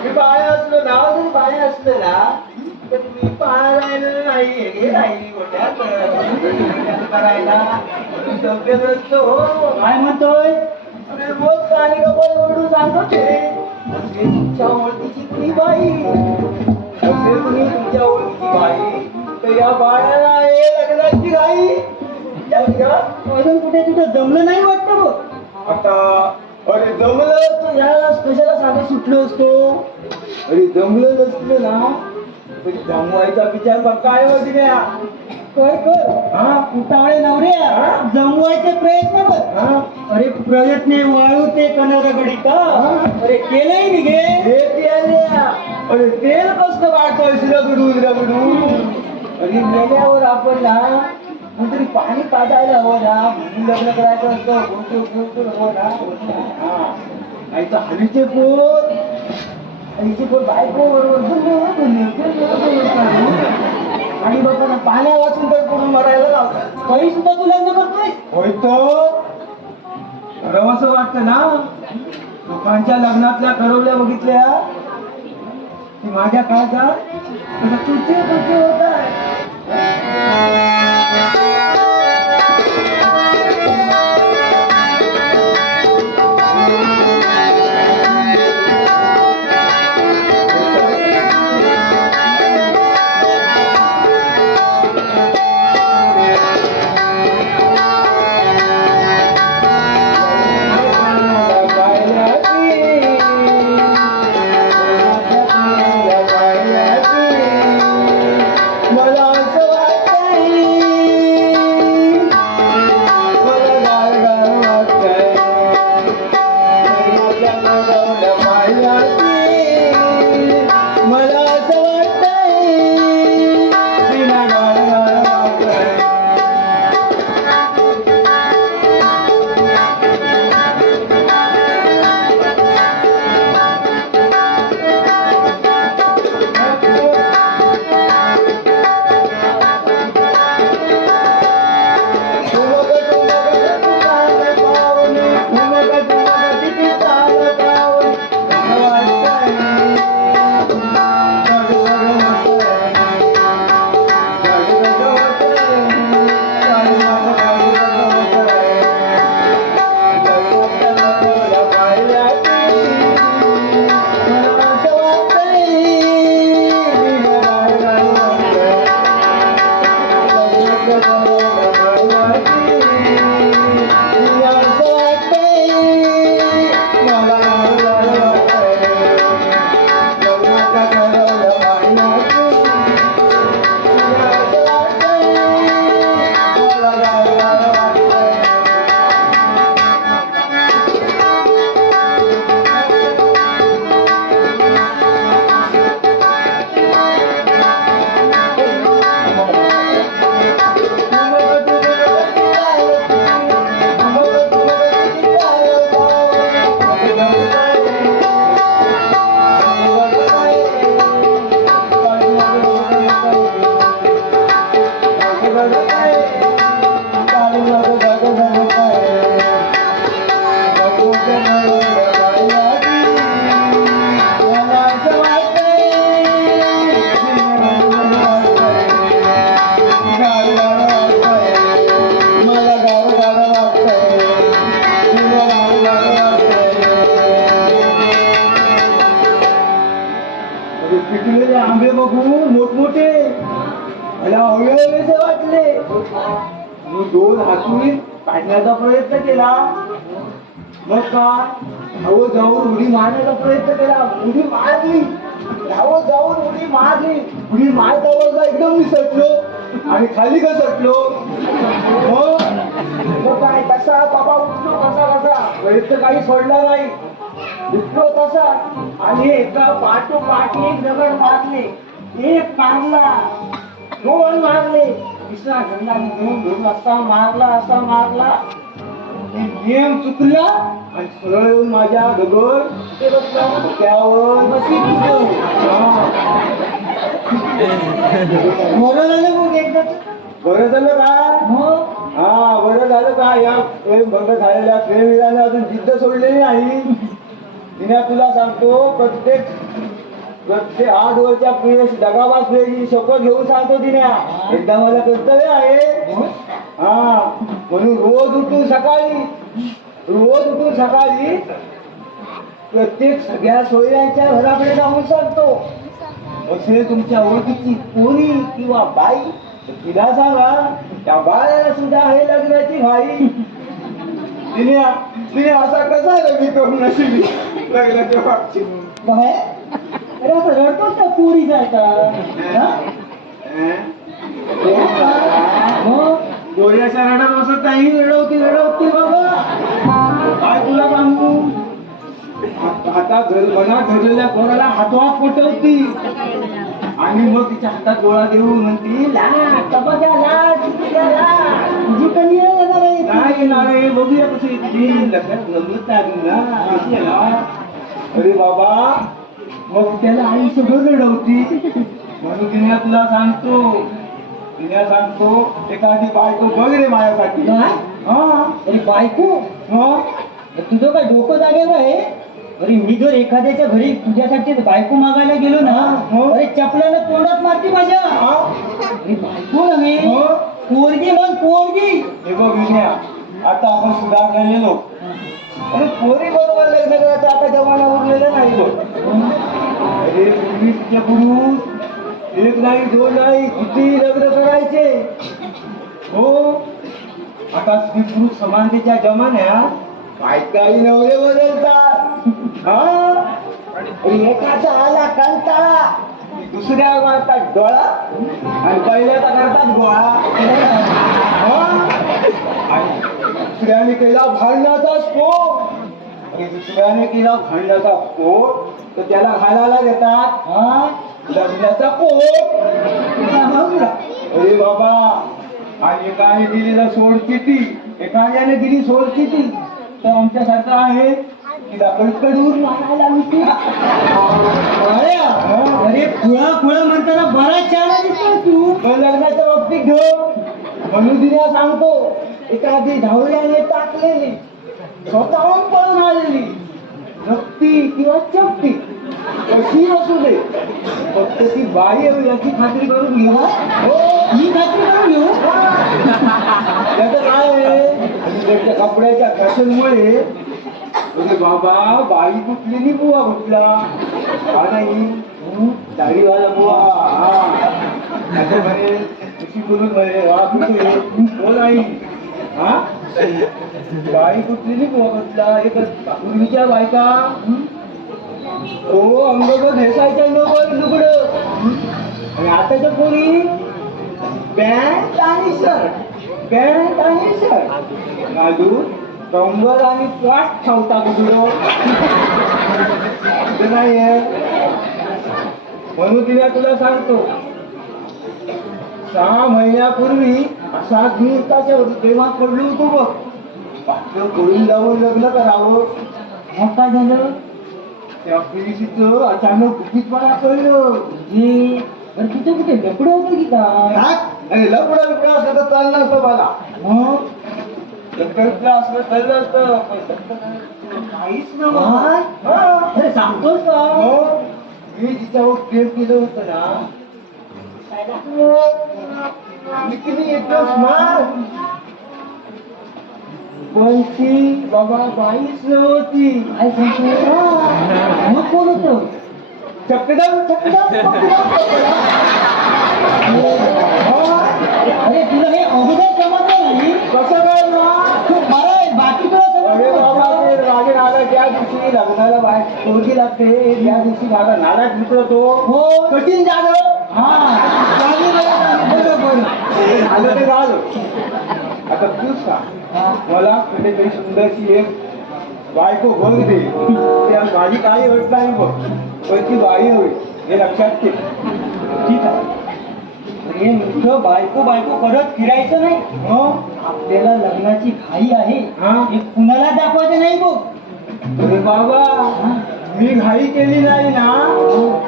मी बाळ असलो नाव जरी बाळ असलं ना तर मी पाळायला नाही हे राहिली मोठ्या करायला सभ्य नसतो. काय म्हणतोय? अरे रोज कानी कपाळ ओढून सांगतो ते तुमच्या ओळखीची कुणी बाई असे कुणी तुमच्या ओळखीची बाई तर या बाळाला हे लग्नाची घाई. अजून कुठे तुझं जमलं नाही वाटतं बघ. आता अरे जमलं तर ह्या कशाला साधं सुटलो असतो. अरे जमलं नसलं ना तरी जमवायचा विचार बघ काय होती द्या. कर कर हा कुटाळे नवरे जमवायचे प्रयत्न कर. हा अरे प्रयत्न वाळू ते कनरगडी का? अरे केलंय मी घे. हे प्याल्या. अरे तेल कसं वाढतोय रगडून रगडून. अरे मेल्यावर आपण ना कुठेतरी पाणी पाजायला हवं ना. लग्न करायचं असतं गुंतून हवं ना. आईचं हलीचे पोर आईचे पोर बायको बरोबर आणि लोकांना पाण्या वाचून तर करून मरायला लावतात काही सुद्धा तू लग्न करतोय होय तो खरं असं वाटतं ना लोकांच्या लग्नातल्या ठरवल्या बघितल्या की माझ्या काळात तुझे होत आहे मला असं वाटतंय मला गार गार वाटतंय मला असं वाटतंय बिना गार गार वाटतंय पिकलेले आंबे बघून मोठमोठे मला हवेसे वाटले मी दोन हातून काढण्याचा प्रयत्न केला मग काय हवं जाऊन उडी मारण्याचा प्रयत्न केला उडी मारली हवं जाऊन उडी मारली उडी मारतावर एकदम मी सटलो आणि खाली घसरलो मग काय कसा बाबा उठलो कसा प्रयत्न काही सोडला नाही उठलो तसा आणि एका पाठोपाठ एक दगड मारले एक मारला दोन मारले तिसरा घडला दोन घेऊन असा मारला नियम चुकला आणि सरळ येऊन माझ्या दगड ते बसला त्यावर बसली बरं झालं मग एकदा बरं झालं का बरं झालं का या प्रेम भंग झालेल्या प्रेमीला अजून जिद्द सोडलेली नाही तिने तुला सांगतो प्रत्येक 8 वर्षच्या प्रेस दगाबाज प्रेयची शपथ घेऊन सांगतो तिने एकदा मला कर्तव्य आहे म्हणून रोज उठून सकाळी प्रत्येक सगळ्या सोयऱ्यांच्या घराकडे जाऊन सांगतो असेल तुमच्या ओळखीची पोरी किंवा बाई तिला सांगा त्या बाळाला सुद्धा आहे लग्नाची घाई तिने असा कसा लग्न करून नशिबी लग्नाच्या बाबतीत अरे असं रडतोच त्या पोरी जायचा पोऱ्याच्या रडत बसत नाही रडवतील बाबा काय तुला सांगू हातात मनात धरलेल्या कोणाला हातवात पटवती आणि मग तिच्या हातात गोळा देऊन म्हणती तुझी कन्या येणार आहे नाही नाही बघूया कशी तुझी लग्नात जमत नाही अजून ना कशी आहे ना अरे बाबा मग त्याला आई सगळं रडवती म्हणून तिने सांगतो एखादी बायको बघ रे माझ्यासाठी हा अरे बायको तुझं काय डोकं जागेवर आहे अरे मी जर एखाद्याच्या घरी तुझ्यासाठी बायको मागायला गेलो ना अरे चपलानं तोंडात मारती माझ्या अरे बायको नव्हे पोरगी मग पोरगी हे बघ विनया आता आपण सुधारलेले लोक अरे पोरी बरोबर लग्न करायचं आता जमाना उरलेला नाही बघ अरे पूर्वी तुझ्या पुरुष एक नाही दोन नाही किती लग्न करायचे हो आता स्त्री पुरुष समानतेच्या जमान्यात बायकाही नवरे बदलतात हा आणि एकाचा आला कंटाळा दुसऱ्या मारतात डोळा आणि पहिल्याचा करतात गोळा हा? आणि दुसऱ्याने केला भांडणाचा स्फोट आणि दुसऱ्याने केला भांडणाचा स्फोट तर त्याला घालायला देतात हा लग्नाचा पोट अरे बाबा आणि एकाने दिलेला सोडचिठी एखाद्याने दिली सोडचिठी तर आमच्यासारखं आहे तिला कडकडून मारायला मिळते अरे खुळा खुळा म्हणताना बराच छान दिसतो तू पण लग्नाच्या बाबतीत घेऊ म्हणून तिला सांगतो एखादी धावल्याने टाकलेली स्वतःहून पळून आलेली नक्ती किंवा चपटी कशी असू दे फक्त ती बाई आहे याची खात्री करून घेऊ हो ही खात्री करून घेऊ त्याचं काय आहे अलीकडच्या कपड्याच्या फॅशनमुळे अरे बाबा बाई कुठली नी बुवा कुठला हा नाही दाढीवाला बुवा हा त्याच्यामध्ये कशी करून म्हणे हा कुठे हो नाही हा बाई कुठली नी बुवा कुठला एक पूर्वीच्या बायका हो अंग भेसायच्या लुगडं आणि आताच्या पोरी पॅन्ट आणि शर्ट घालून कंबर आणि पाठ ठेवता कुठं नाहीये म्हणून तिला तुला सांगतो 6 महिन्यापूर्वी असा गीताच्या प्रेमात पडलो होतो बघ पात्र करून जाऊन लग्न करावं मग काय झालं त्या पिढीचं अचानक गुपितपणा कळलं जे अरे तुझं कुठे लपडं होतं की काय अरे लपडा असलं तर चाललं असतं मला मग लपडा असलं चाललं असतं पण तसं काहीच नव्हतं अरे सांगतोस का हो मी तिच्यावर प्रेम केलं होतं ना मी किती एकदम स्मार्ट पण ती बाबा बाईच नव्हती काय सांगतो मग कोण होतं चपकेदार अरे तुला हे अगोदर समजलं नाही कसं काय ना तू बरं आहे बाकी तुला अरे बाबा समजलं ते रागे नाला ज्या दिवशी लग्नाला बाहेर पोरगी लागते त्या दिवशी माझा नाराज मित्र तो हो कठीण झालं हा बरोबर झालं ते झालं आता तूच का मला कुठेतरी सुंदरशी एक बायको बघ दे त्या माझी काही होत नाही बघ पण ती बाई होईल हे लक्षात ठेव ठीक आहे अरे नुसतं बायको बायको करत फिरायचं नाही हो आपल्याला लग्नाची घाई आहे हा. हे कुणाला दाखवायचं नाही बघ अरे बाबा मी घाई केली नाही ना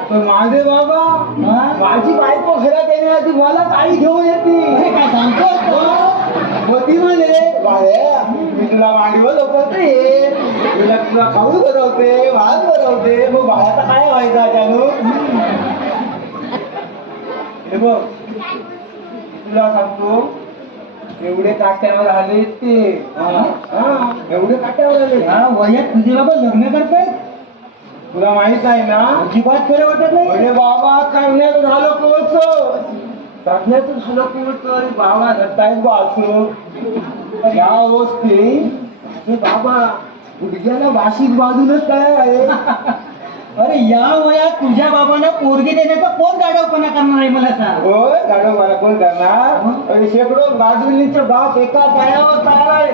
पण माझे बाबा हा? माझी बायको घरात येण्याआधी मला काही घेऊन येते अरे काय सांगतोस होती म्हणे बाळ्या मी तुला मांडीवर झोपवते तुला खाऊ बनवते भात बनवते मग बाळाचा काय व्हायचं अचानक हे बघ तुला सांगतो एवढे काट्यावर आले ते एवढे काट्यावर आले हा वयात तुझे बाबा लग्न करतायत तुला माहित आहे ना अजिबात खरं वाटत नाही अरे बाबा करण्यात झालं कोच करण्यात झालं कोच अरे बाबा धरतायत बा असं या अवस्थे अरे बाबा गुडघ्याला वाशीत बाजूनच काय आहे अरे या वयात तुझ्या बाबांना पोरगी देण्याचा कोण गाडवपणा करणार आहे मला सांग होय गाडो मला कोण करणार अरे शेकडो बाजूलींचे बाप एका पायावर तयार आहे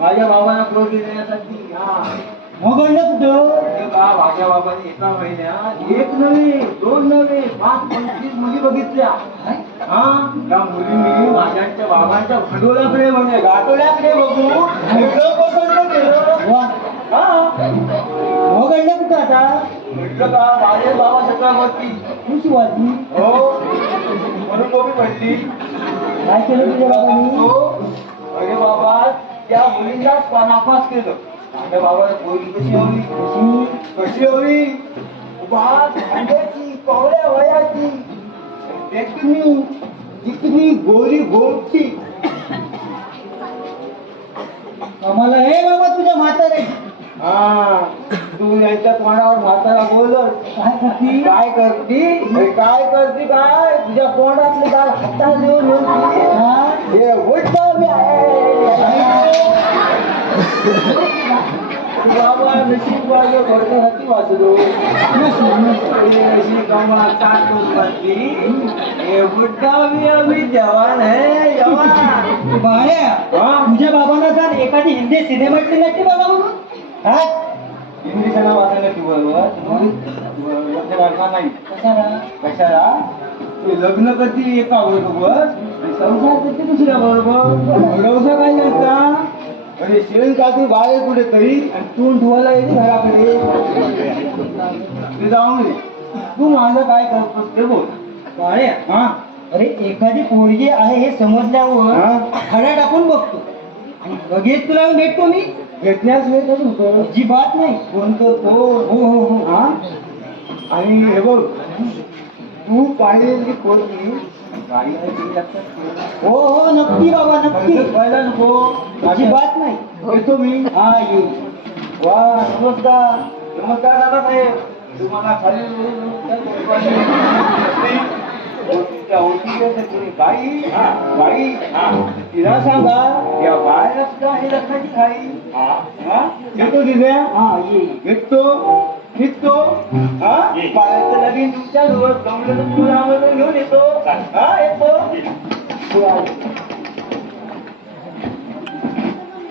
माझ्या बाबांना पोरगी देण्यासाठी हा मग आणलं कुठं अरे बा माझ्या बाबांनी एका महिन्यात 1 नव्हे 2 नव्हे 5-25 मुली बघितल्या त्या मुलींनी माझ्यांच्या बाबांच्या भांडवलाकडे म्हणजे गाठोड्याकडे बघू वेगळं पसंत केलं. वा हा मग घडलं कुठं आता म्हटलं का माझे बाबा सकाळवरती खुश वाटली. हो म्हणून गोबी म्हणली काय केलं तुझ्या बाबांनी तो अरे बाबा त्या मुलींनाच नापास केलं. माझ्या बाबाला पोरगी कशी हवी कशी हवी बात भांड्याची कवड्या वयाची देखणी जिकणी गोरी गोमटी. आम्हाला हे बाबा तुझ्या म्हातारे हा तू यांच्या तोंडावर म्हातारा बोलत काय करती काय करती अरे काय करती काय तुझ्या तोंडातले काय हातात देऊन म्हणती हा? हे उठतं मी बाबा नशीब वाजव घरच्यासाठी वाचलो अशी कमळा टाकून बसली हे बुड्ढा मी अभी जवान है जवान. बाळ्या हा? तुझ्या बाबांना जर एखादी हिंदी सिनेमातली नक्की बघा बघू हा इंग्लिशाला वाचायला तू बरोबर लग्न करणार नाही कशाला कशाला ते लग्न करती एका बरोबर आणि संसार करते दुसऱ्या बरोबर व्यवसाय काय त्यांचा अरे शेण काढते बाहेर कुठे तरी आणि तू धुवायला येते घराकडे ते जाऊन दे. तू माझं काय करतोस ते बोल. बाळ्या हा अरे एखादी पोरगी आहे हे समजल्यावर हा? खडा टाकून बघतो आणि लगेच तुला भेटतो मी भेटण्यास वेळ करू नको. अजिबात नाही फोन करतो हो हो हो हा आणि हे बघ तू पाहिलेली पोरगी गाडी आहे ती लक्षात ठेव. हो हो नक्की बाबा नक्की व्हायला नको. अजिबात नाही येतो मी. हा येऊ वा नमस्कार नमस्कार दादा साहेब तुम्हाला खाली तुमच्या ओळखीची बाई बाई तिला सांगा या बाहेर आहे लक्षाची खाई येतो तिथे हा ये भेटतो निघतो हा बाळाचं लगीन तुमच्या जवळ जमलं तर तुला आम्हाला घेऊन येतो हा येतो.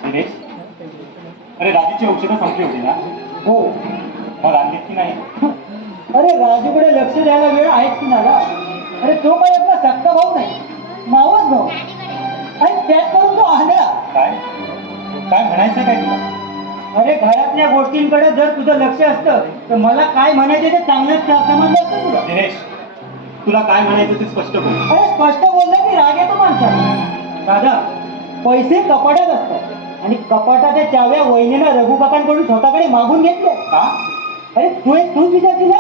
दिनेश अरे राजूची औषधं संपली होती ना हो मग आणलीत की नाही अरे राजूकडे लक्ष द्यायला वेळ आहेच की मला अरे तो काही आपला सक्का भाऊ नाही मावस भाऊ आणि त्यात करून तो आंधळा. काय काय म्हणायचं काय तुला अरे घरातल्या गोष्टींकडे जर तुझं लक्ष असतं तर मला काय म्हणायचं ते चांगलंच समजलं असतं तुला. दिनेश तुला काय म्हणायचं ते स्पष्ट बोल. अरे स्पष्ट बोललं की राग येतो माणसाला. दादा पैसे कपाटात असतात आणि कपाटाच्या चाव्या वहिनीनं रघु काकांकडून स्वतःकडे मागून घेतल्या. का अरे तूच विचार केला.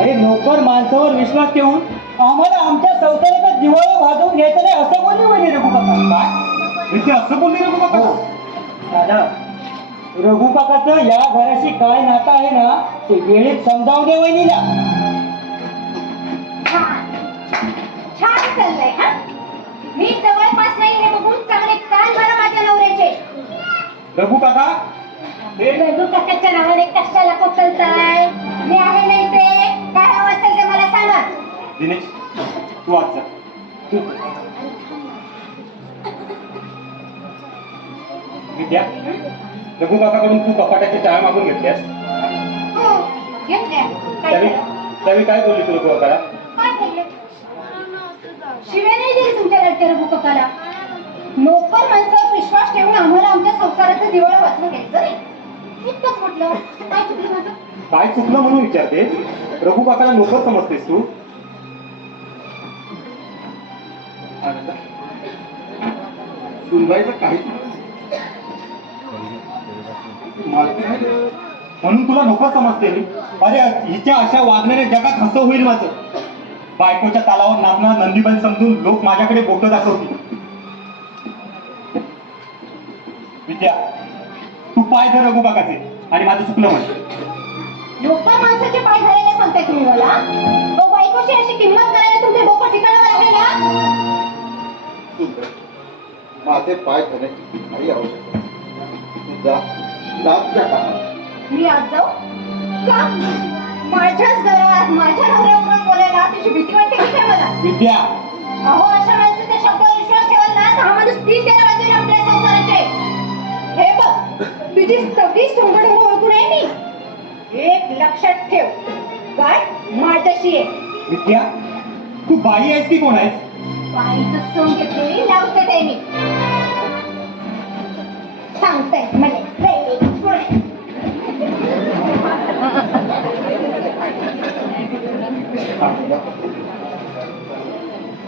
अरे नोकर माणसावर विश्वास ठेवून आम्हाला आमच्या संसाराचा दिवाळी भाजवून घ्यायचं नाही असं बोलली वहिनी रघु काका. काय इथे असं बोलली रे बाबा हो. दादा रघु काकाचं या घराशी काय नातं आहे ना ते वेळेत समजावून दे वहिनीला. छान छान चाललंय हा मी जवळपास नाही हे बघून चांगले कान मला माझ्या नवऱ्याचे. रघु काका रघु काकाच्या नावाने कशाला कोसळताय मी आहे नाही ते काय हवं असेल ते मला सांगा. दिनेश तू आज जा. विद्या रघु काकाकडून तू कपाटाच्या चाव्या मागून घेतल्यास हो घेतल्या काय त्यावेळी झालं त्यावेळी काय बोलली तू रघु काकाला काय बोलले शिव्या नाही दिली तुमच्या लढत्या रघु काकाला. नोकर माणसावर विश्वास ठेवून आम्हाला आमच्या संसाराचं दिवाळं वाचवून घ्यायचं नाही इतकंच म्हटलं. काय चुकलं माझं काय चुकलं म्हणून विचारते रघु काकाला नोकर समजतेस तू सुनबाईचं काही म्हणून तुला नोकर समजते मी. अरे हिच्या अशा वागण्याने जगात हसं होईल माझं. बायकोच्या तालावर नाचणार नंदीबाई समजून लोक माझ्याकडे बोटं दाखवतील. विद्या तू पाय धर रघु काकाचे आणि माझं चुकलं म्हण. नोकर माणसाचे पाय धरायला सांगताय तुम्ही मला. बायकोशी अशी किंमत करायला तुमच्या डोकं ठिकाणावर आहे ना. माझे पाय धरण्याची काही आवश्यकता नाही. तू जा तुझ्या कामात. मी आज जाऊ का माझ्याच घरात माझ्या नवऱ्याबरोबर बोलायला त्याची भीती वाटते की काय मला. विद्या अहो अशा माणसाच्या शब्दावर विश्वास ठेवाल ना तर हा माणूस 30 वाजेल आपल्या संसाराचे. हे बघ तुझी सगळी सोंगड ओळखून आहे मी. एक लक्षात ठेव काय माझ्याशी आहे. विद्या तू बाई आहेस की कोण आहेस? बाईचं सोंग घेतलेली लावते टायमिंग सांगताय मला वेळ पुढे.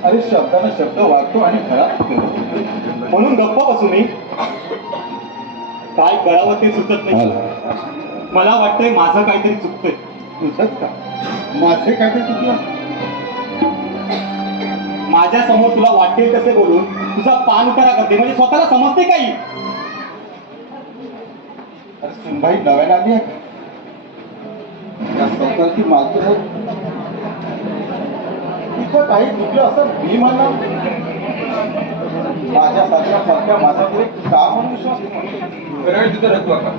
अरे शब्दानं शब्द वागतो आणि घरात म्हणून गप्प बसू मी. काय करावं ते सुचत नाही. मला वाटतंय माझं काहीतरी चुकतंय. तुझंच का? माझे काहीतरी चुकलं. माझ्या समोर तुला वाटेल तसे बोलून तुझा पान उतारा करते, म्हणजे स्वतःला समजते काही. अरे सुनबाई नव्याने आली आहे का? या संसाराची मालकी आहे. तिचं काही चुकलं असं मी म्हणणार. माझ्यासारख्या सारख्या माझ्याकडे का म्हणून विश्वास ठेवणार? बरं तुझं रघु काका,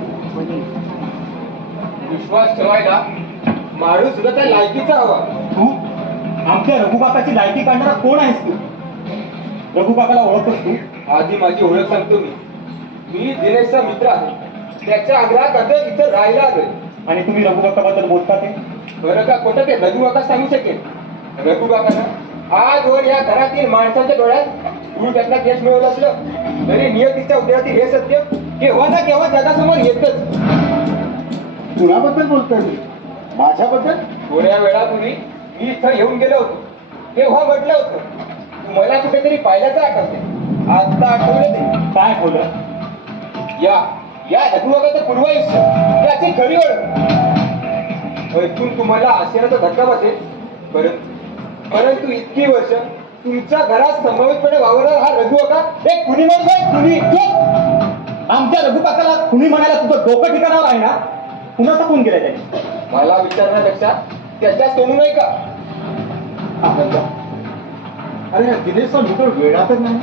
विश्वास ठेवायला माणूस सुद्धा त्या लायकीचा हवा. तू आमच्या रघुकाकाची लायकी काढणारा कोण आहेस तू? रघुकाकाला ओळखतोस तू? आधी माझी ओळख सांगतो मी. मी दिनेशचा मित्र आहे. त्याच्या आग्रहाखातर इथं राहायला आलोय. आणि तुम्ही रघुकाकाबद्दल बोलता ते? बरं का खोटं ते रघु काका सांगू शकेल? रघु काकानं आजवर या घरातील माणसाच्या डोळ्यात धूळ टाकण्यात यश मिळवलं असलं तरी नियतीच्या उदयातील हे सत्य केव्हा ना केव्हा जगासमोर येतच. कुणाबद्दल बोलतोय मी? माझ्याबद्दल? थोड्या वेळापूर्वी मी इथं येऊन गेलो होतो. तेव्हा म्हटलं होतं तुम्हाला कुठेतरी पाहिल्याचं आठवते. आता आठवलं ते. काय बोल? या रघुवाकाचं पूर्वायुष्य याची खरी ओळख ऐकून तुम्हाला आश्चर्याचा धक्का बसेल. परंतु इतकी वर्ष तुमच्या घरात संभावितपणे वावरणारा हा रघुवाका एक खुनी माणूस आहे. खुनी. आमच्या रघुकाकाला खुनी म्हणायला तुझं डोकं ठिकाणावर आहे ना? कुणाचा खून केला त्याने? मला विचारण्यापेक्षा त्याच्या सोडू नाही का? आनंद. अरे या दिनेशचा मित्र वेळातच नाही.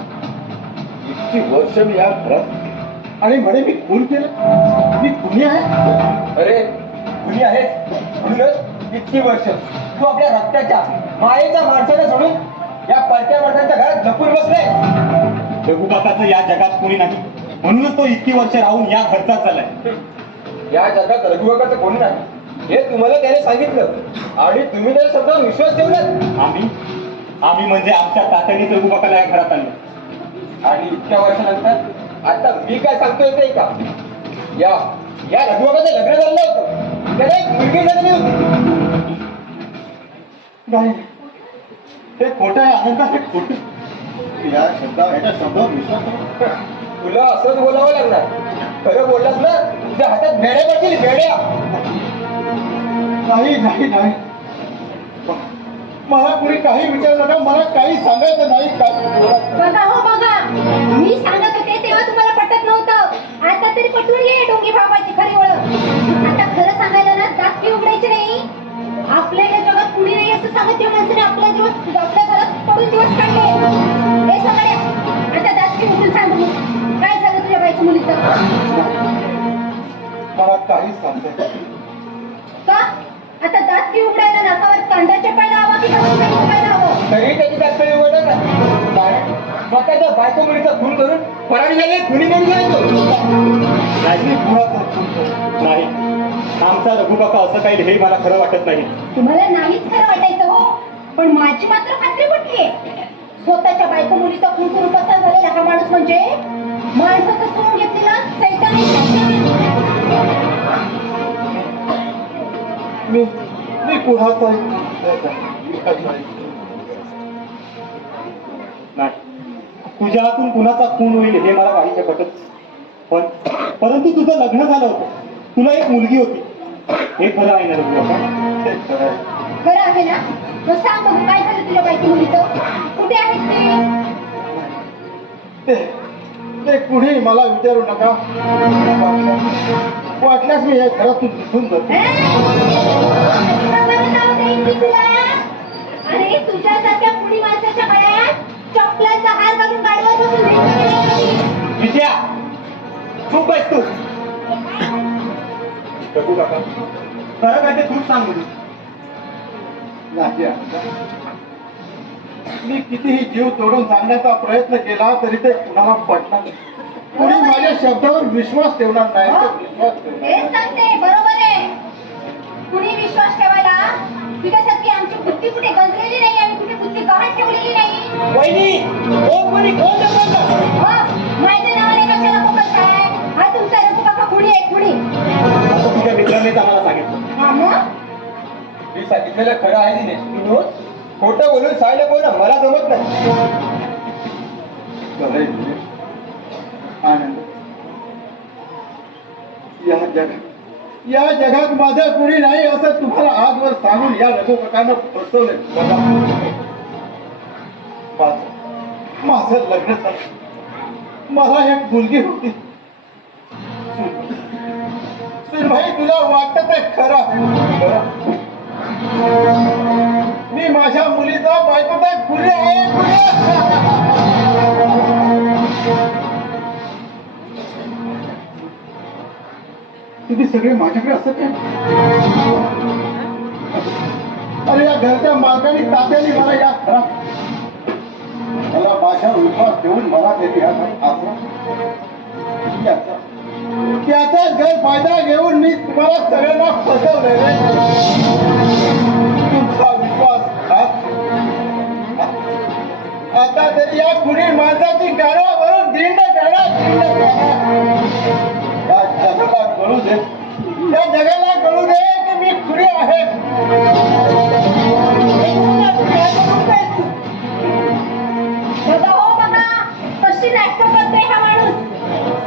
इतकी वर्ष मी या घरात आणि म्हणे मी खून केलं. मी खुनी आहे. अरे खुनी आहेस म्हणूनच इतकी वर्ष तू आपल्या रक्ताच्या मायेच्या माणसाला सोडून या परक्या माणसांच्या घरात लपून बसलाय. रघुकाकाचं या जगात कोणी नाही, म्हणूनच तो इतकी वर्ष राहून या घरचा चाललाय. या जगात रघुवाकाचं कोणी नाही हे तुम्हाला त्याने सांगितलं आणि तुम्ही त्या शब्दावर विश्वास ठेवलात. आम्ही म्हणजे आमच्या तात्यानेच रघुकाकाला या घरात आणलं. आणि इतक्या वर्षानंतर आता मी काय सांगतोय ते का? या रघुवाकाचं लग्न झालं होतं. त्याला एक मुलगी झालेली होती. नाही, हे खोटं आहे आनंद. हे खोटं. या शब्दावर विश्वास ठेव. तुला असंच बोलावं लागणार. खरं बोललास ना तुझ्या हातात भेड्या पडतील. भेड्या. नाही. मला कुणी काही विचारलं ना, मला काही सांगायचं नाही. बघा हो बघा, मी सांगत होते तेव्हा तुम्हाला पटत नव्हतं. आता तरी पटवून घे डोंगी बाबाची खरी ओळख. आता खरं सांगायला ना दात की उघडायचे नाही. आपल्या या जगात कुणी नाही असं सांगत या माणसाने आपल्या घरात पडून दिवस काढले. हे सगळे आता दात की उघडून सांग बघू. काय झालं तुझ्या बाईच्या मुलीचं? मला काही सांगायचं. का? आता दात की उघडायला नाकावर कांद्याच्या पायला हवा की कसं पायला हवं? तरी त्याची जास्त निवड नाही. स्वतःच्या बायको मुलीचा खून करून फरारी झाले. खुनी म्हणून नाही, आमचा रघुकाका असं काही हे मला खरं वाटत नाही. तुम्हाला नाहीच खरं वाटायचं हो, पण माझी मात्र खात्री पटलीये. स्वतःच्या बायको मुलीचा खून करून कसा झालेला हा माणूस म्हणजे माणसाचा सोडून घेतलेला सैतानी मी कुणाचा नाही, तुझ्या हातून कुणाचा खून होईल हे मला वाईट पटत. परंतु तुझं लग्न झालं होतं, तुला एक मुलगी होती. हे खरं आहे ना रघुकाका? खरं आहे ना? मग सांग बघू काय झालं तुझ्या बायको मुलीचं? कुठे आहेत ते कुणी मला विचारू नका. वाटल्यास मी या घरातून दिसून जातो. अरे तुझ्यासारख्या कुणी माणसाच्या गळ्यात चपलांचा हार घालून गाडीवर बसून विजया, चूप आहेस तू. रघुकाका, खरं काय ते तूच सांग बघू. नाही आनंद. मी कितीही जीव तोडून सांगण्याचा प्रयत्न केला तरी ते कुणाला पटणार नाही. कुणी माझ्या शब्दावर विश्वास ठेवणार नाही. विश्वास ठेवणार. हेच सांगते, बरोबर आहे. कुणी विश्वास ठेवायला तुझ्यासारखी आमची बुद्धी कुठे गंजलेली नाही. आम्ही कुठे बुद्धी कोण कोणी कोण बोलला माझ्या नावाने कशाला पकडताय हा तुमचा रघु काका खुणी आहे खुणी असं तुझ्या मित्रांनीच आम्हाला सांगितलं. हा मग मी सांगितलेलं खरं आहे दिनेश. विनोद खोटं बोलून सायला बोलणं मला जमत नाही. खरंय दिनेश. आनंद या जगात माझं कुणी नाही असं तुम्हाला आजवर सांगून या रघुकाकानं फसवलंय. माझं लग्न झालं. मला एक मुलगी होती. सुनभाई तुला वाटत आहे खरं मी माझ्या मुलीचा बायकोचा खुले आहे तुम्ही सगळे माझ्याकडे असत काय? अरे या घरच्या मालकाने तात्याने मला या घरात मला माझ्या विश्वास ठेवून मला त्याची त्याचा गैरफायदा घेऊन मी तुम्हाला सगळ्यांना फसवलेले तुमचा विश्वास आता तरी या कुणी माणसाची गाड्यावरून दिंड गाड्या या जगाला कळू दे या जगाला कळू दे की मी खुरी आहे. दादा हो बघा कशी नाटकं करते हा माणूस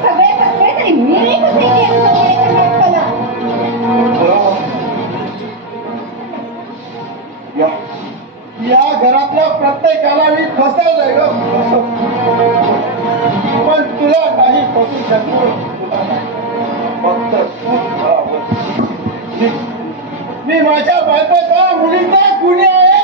सगळे फसवे तरी मी नाही फसलेली आहे सगळ्याच्या नाटकाला या घरातल्या प्रत्येकाला मी फसवलंय ग पण तुला नाही फसू शकतो. फक्त मी माझ्या बायकोचा मुलीचा गुन्हे आहे